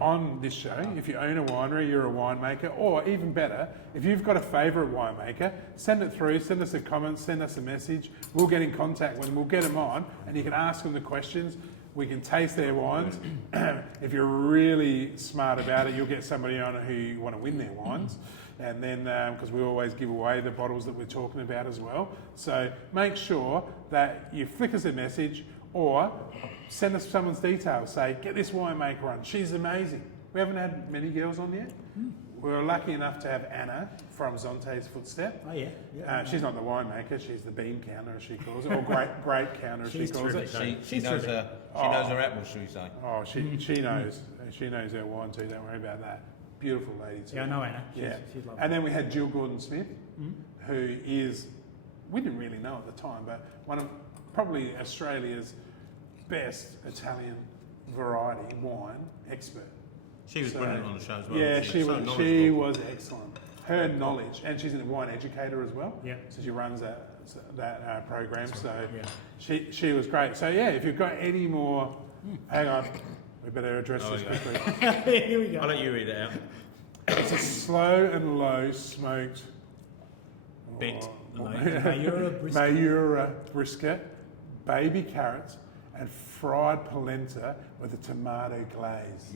on this show, if you own a winery, you're a winemaker, or even better, if you've got a favourite winemaker, send it through, send us a comment, send us a message. We'll get in contact with them, we'll get them on, and you can ask them the questions. We can taste their wines. If you're really smart about it, you'll get somebody on who you want to win their wines. And then, because we always give away the bottles that we're talking about as well. So make sure that you flick us a message or send us someone's details. Say, get this winemaker on. She's amazing. We haven't had many girls on yet. We were lucky enough to have Anna from Zonte's Footstep. Oh yeah. She's not the winemaker, she's the bean counter, as she calls it, or grape counter, as she She's calls terrific. it. She knows her. She knows her apples, should we say? Oh, she knows. She knows her wine too. Don't worry about that. Beautiful lady too. Yeah, I know Anna. She's lovely. And then we had Jill Gordon-Smith, who is, we didn't really know at the time, but one of probably Australia's best Italian variety wine expert. She was brilliant on the show as well. Yeah, She she was so was knowledgeable. excellent. Her knowledge, and she's a wine educator as well. Yeah. So she runs that program. So Yeah. she was great. So yeah, if you've got any more, hang on, we better address this yeah. quickly. Here we go. I'll let you read it out. It's a slow and low smoked Bit. Mayura brisket. Mayura brisket, baby carrots, and fried polenta with a tomato glaze.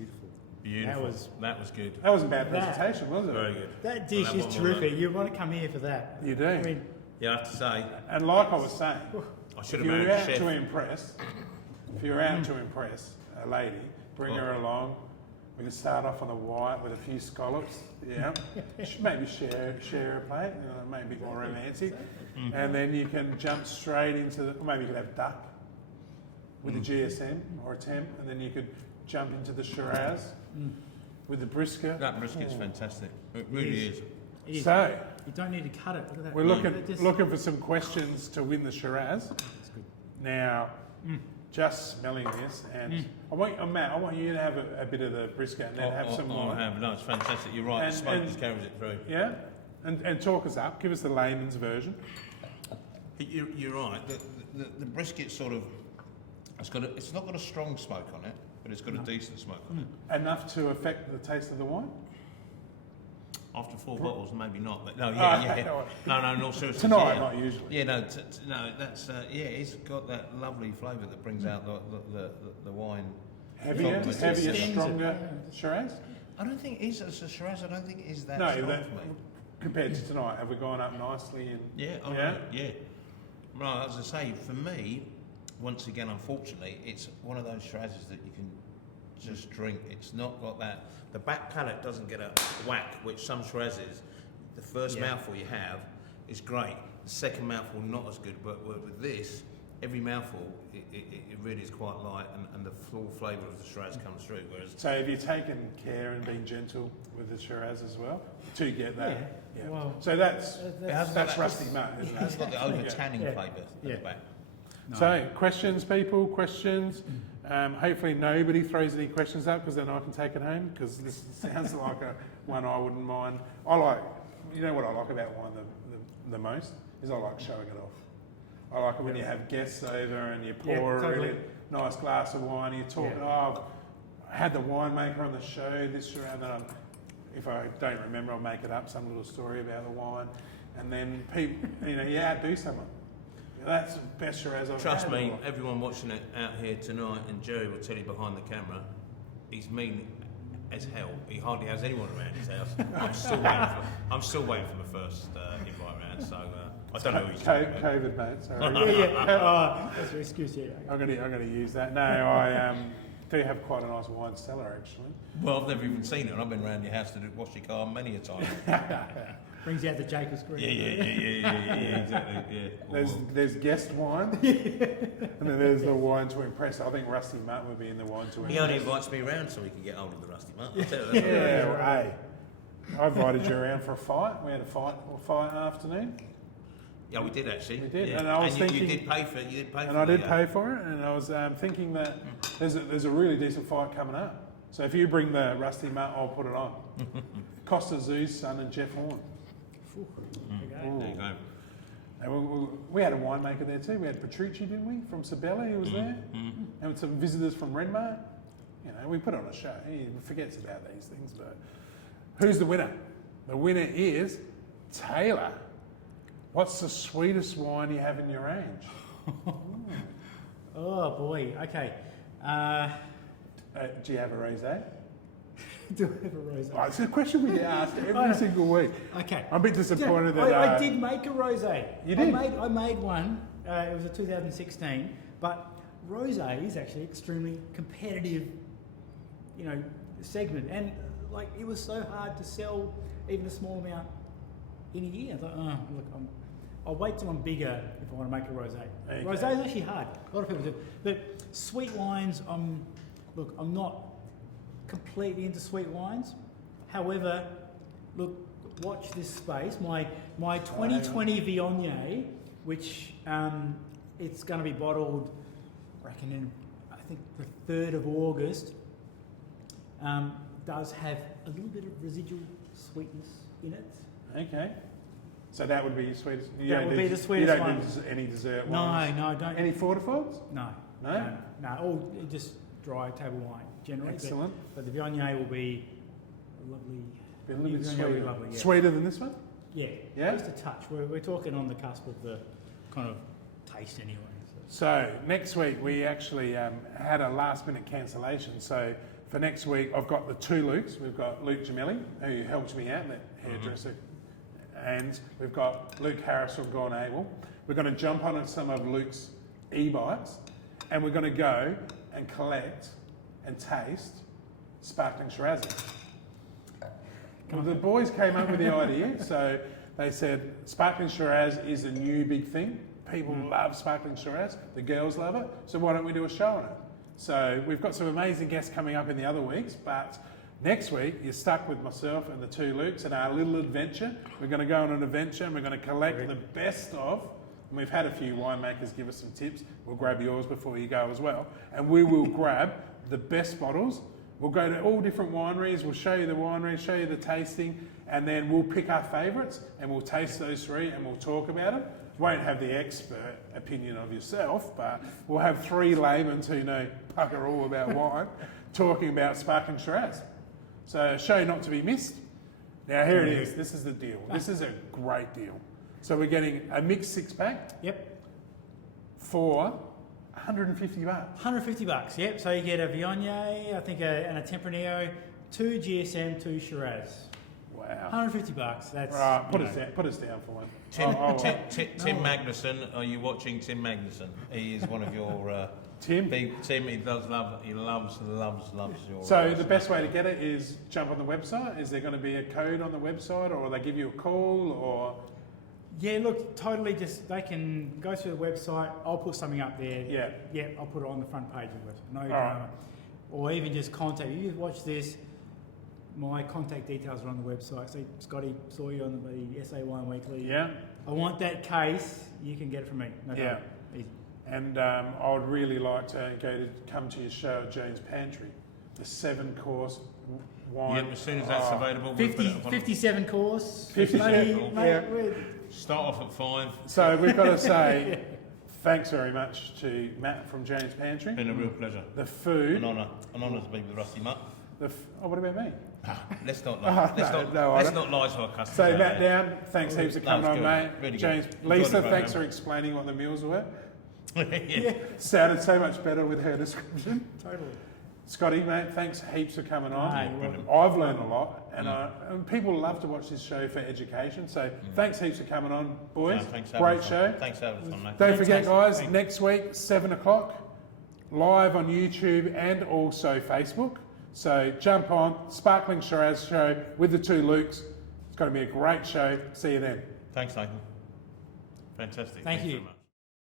Beautiful. That was good. That wasn't bad That- presentation, was it? Very good. That dish I'll is have one more terrific. You want to come here for that. You do. I mean, Yeah, I have to say, And like I was saying, I should if have you're married out a chef. to impress, if you're out to impress a lady, bring her along. We can start off on a white with a few scallops. Yeah, maybe share a plate. You know, maybe more romantic, and then you can jump straight into the. Or maybe you could have duck with a GSM or a temp, and then you could jump into the Shiraz with the brisket. That brisket's fantastic. It really is. it is. So You don't need to cut it. Look at that. we're Just- looking for some questions to win the Shiraz. That's good. Now, just smelling this, and Matt, I want you to have a bit of the brisket and then have some more. No, it's fantastic. You're right. And- the smoke and- just carries it through. Yeah, and talk us up. Give us the layman's version. You're right. The brisket sort of, it's not got a strong smoke on it, but it's got a decent smoke on it. Enough to affect the taste of the wine. After 4 bottles, maybe not. But no, Okay. No, no, seriously. Tonight, yeah. not usually. Yeah, no, that's it's got that lovely flavour that brings out the wine. Heavier, Just heavier, extends it. stronger Yeah. Shiraz. I don't think it is as a Shiraz. I don't think it is that No, strong that, for me. compared to tonight, have we gone up nicely? And Yeah, oh, Yeah? yeah. Right, as I say, for me, once again, unfortunately, it's one of those Shirazes that you can just drink. It's not got that. The back palate doesn't get a whack, which some Shirazes, the first mouthful you have is great. The second mouthful not as good, but with this, every mouthful it really is quite light, and the full flavour of the Shiraz comes through. Whereas So have you taken care and been gentle with the Shiraz as well to get that? Yeah. Well, so that's hasn't that's got that- Rusty Mutt, isn't it? it's got the over tanning Yeah. flavour at Yeah. the back. no. So questions, people, questions. Hopefully nobody throws any questions up because then I can take it home because this sounds like one I wouldn't mind. I like, you know what I like about wine the most is I like showing it off. I like it when you have guests over and you pour a totally. really nice glass of wine and you're talking, had the winemaker on the show this year, and then if I don't remember, I'll make it up, some little story about the wine, and then people, you outdo someone. That's the best Shiraz I've Trust had. me, everyone watching it out here tonight, and Jerry will tell you behind the camera, he's mean as hell. He hardly has anyone around his house. I'm still waiting for the first invite round, so I don't know who he's talking about. COVID, mate. Sorry. That's your excuse, yeah. I'm gonna use that. No, I do have quite a nice wine cellar actually. Well, I've never even seen it, and I've been around your house to wash your car many a time. Brings out the Jacob's Green. Yeah, exactly. Yeah. There's guest wine, and then there's the wine to impress. I think Rusty Mutt would be in the wine to impress. He only invites me around so he can get hold of the Rusty Mutt. I'll tell you that. Yeah, well, hey, I invited you around for a fight. We had a fight afternoon. Yeah, we did actually. We did, yeah. and I was thinking, you did pay for it. You did pay for it. and I did pay for it, and I was thinking that there's a really decent fight coming up. So if you bring the Rusty Mutt, I'll put it on. Costa Zoo's son and Jeff Horn. There you go. And we had a winemaker there too. We had Petrucci, didn't we, from Sabella? He was there, and with some visitors from Renmar. We put on a show. He forgets about these things, but who's the winner? The winner is Taylor. What's the sweetest wine you have in your range? Oh boy. Okay. Do you have a rosé? Do I have a rosé? Oh, it's a question we get asked every single week. Okay. I'm a bit disappointed that I did make a rosé. You did? I made one. It was a 2016, but rosé is actually extremely competitive, segment, and it was so hard to sell even a small amount in a year. I thought, I'll wait till I'm bigger if I want to make a rosé. Okay. Rosé is actually hard. A lot of people do, but sweet wines. I'm not completely into sweet wines. However, watch this space. My 2020 Viognier, which it's going to be bottled, I reckon in the 3rd of August, does have a little bit of residual sweetness in it. Okay. So that would be your sweetest. That would be the sweetest one. You don't do any dessert wines? No, I don't. Any fortifieds? No. No? No. All just dry table wine generally. Excellent. But the Viognier will be a lovely. Be a little bit Viognier will sweeter. be lovely, yeah. Sweeter than this one? Yeah. Yeah? Just a touch. We're talking on the cusp of the kind of taste anyway. So next week we actually had a last minute cancellation. So for next week I've got the 2 Lukes. We've got Luke Gemelli, who helped me out, that hairdresser, and we've got Luke Harris from Goad. We're going to jump on some of Luke's e-bikes, and we're going to go and collect and taste sparkling Shiraz. The boys came up with the idea, so they said sparkling Shiraz is a new big thing. People love sparkling Shiraz, the girls love it, so why don't we do a show on it? So we've got some amazing guests coming up in the other weeks, but next week you're stuck with myself and the 2 Lukes and our little adventure. We're going to go on an adventure and we're going to collect the best of, and we've had a few winemakers give us some tips. We'll grab yours before you go as well, and we will grab the best bottles. We'll go to all different wineries, we'll show you the wineries, show you the tasting, and then we'll pick our favourites and we'll taste those 3 and we'll talk about them. Won't have the expert opinion of yourself, but we'll have 3 laymen who know bugger all about wine talking about sparkling Shiraz. So a show not to be missed. Now here it is, this is the deal. This is a great deal. So we're getting a mixed 6-pack. Yep. For $150. $150. Yep. So you get a Viognier, and a Tempranillo, 2 GSM, 2 Shiraz. Wow. $150. That's Right, put us down for one. Tim Magnuson, are you watching Tim Magnuson? He is one of your Tim? Tim, he loves your. So the best way to get it is jump on the website. Is there going to be a code on the website, or will they give you a call, or? Yeah, look, totally. Just they can go through the website. I'll put something up there. Yeah. I'll put it on the front page of the website. No All drama. right. Or even just contact. You watch this. My contact details are on the website. So Scotty saw you on the SA Wine Weekly. Yeah. I want that case. You can get it from me. No Yeah. problem. Easy. And I would really like to come to your show at JOAN'S Pantry, the 7-course wine. Yep, as soon as that's available, we'll put it up on 57 course. 57, Mate, yeah. we're- Start off at 5. So we've got to say Thanks very much to Matt from James Pantry. Been a real pleasure. The food. An honour to be with Rusty Mutt. What about me? Let's not lie. Let's not lie to our customers. So Matt Down, thanks heaps for coming on, good. mate. Really James, good. Enjoyed Lisa, the thanks for program. explaining what the meals were. Yeah. Sounded so much better with her description. Totally. Scotty, mate, thanks heaps for coming on. Ah, you're welcome. I've learned a lot, and people love to watch this show for education. So thanks heaps for coming on, boys. No, thanks for Great having show. us on. Thanks for having us on, mate. Don't forget, guys, Thanks. next week, 7 o'clock, live on YouTube and also Facebook. So jump on, Sparkling Shiraz show with the two Lukes. It's going to be a great show. See you then. Thanks, Nathan. Fantastic. Thank Thanks you. very much.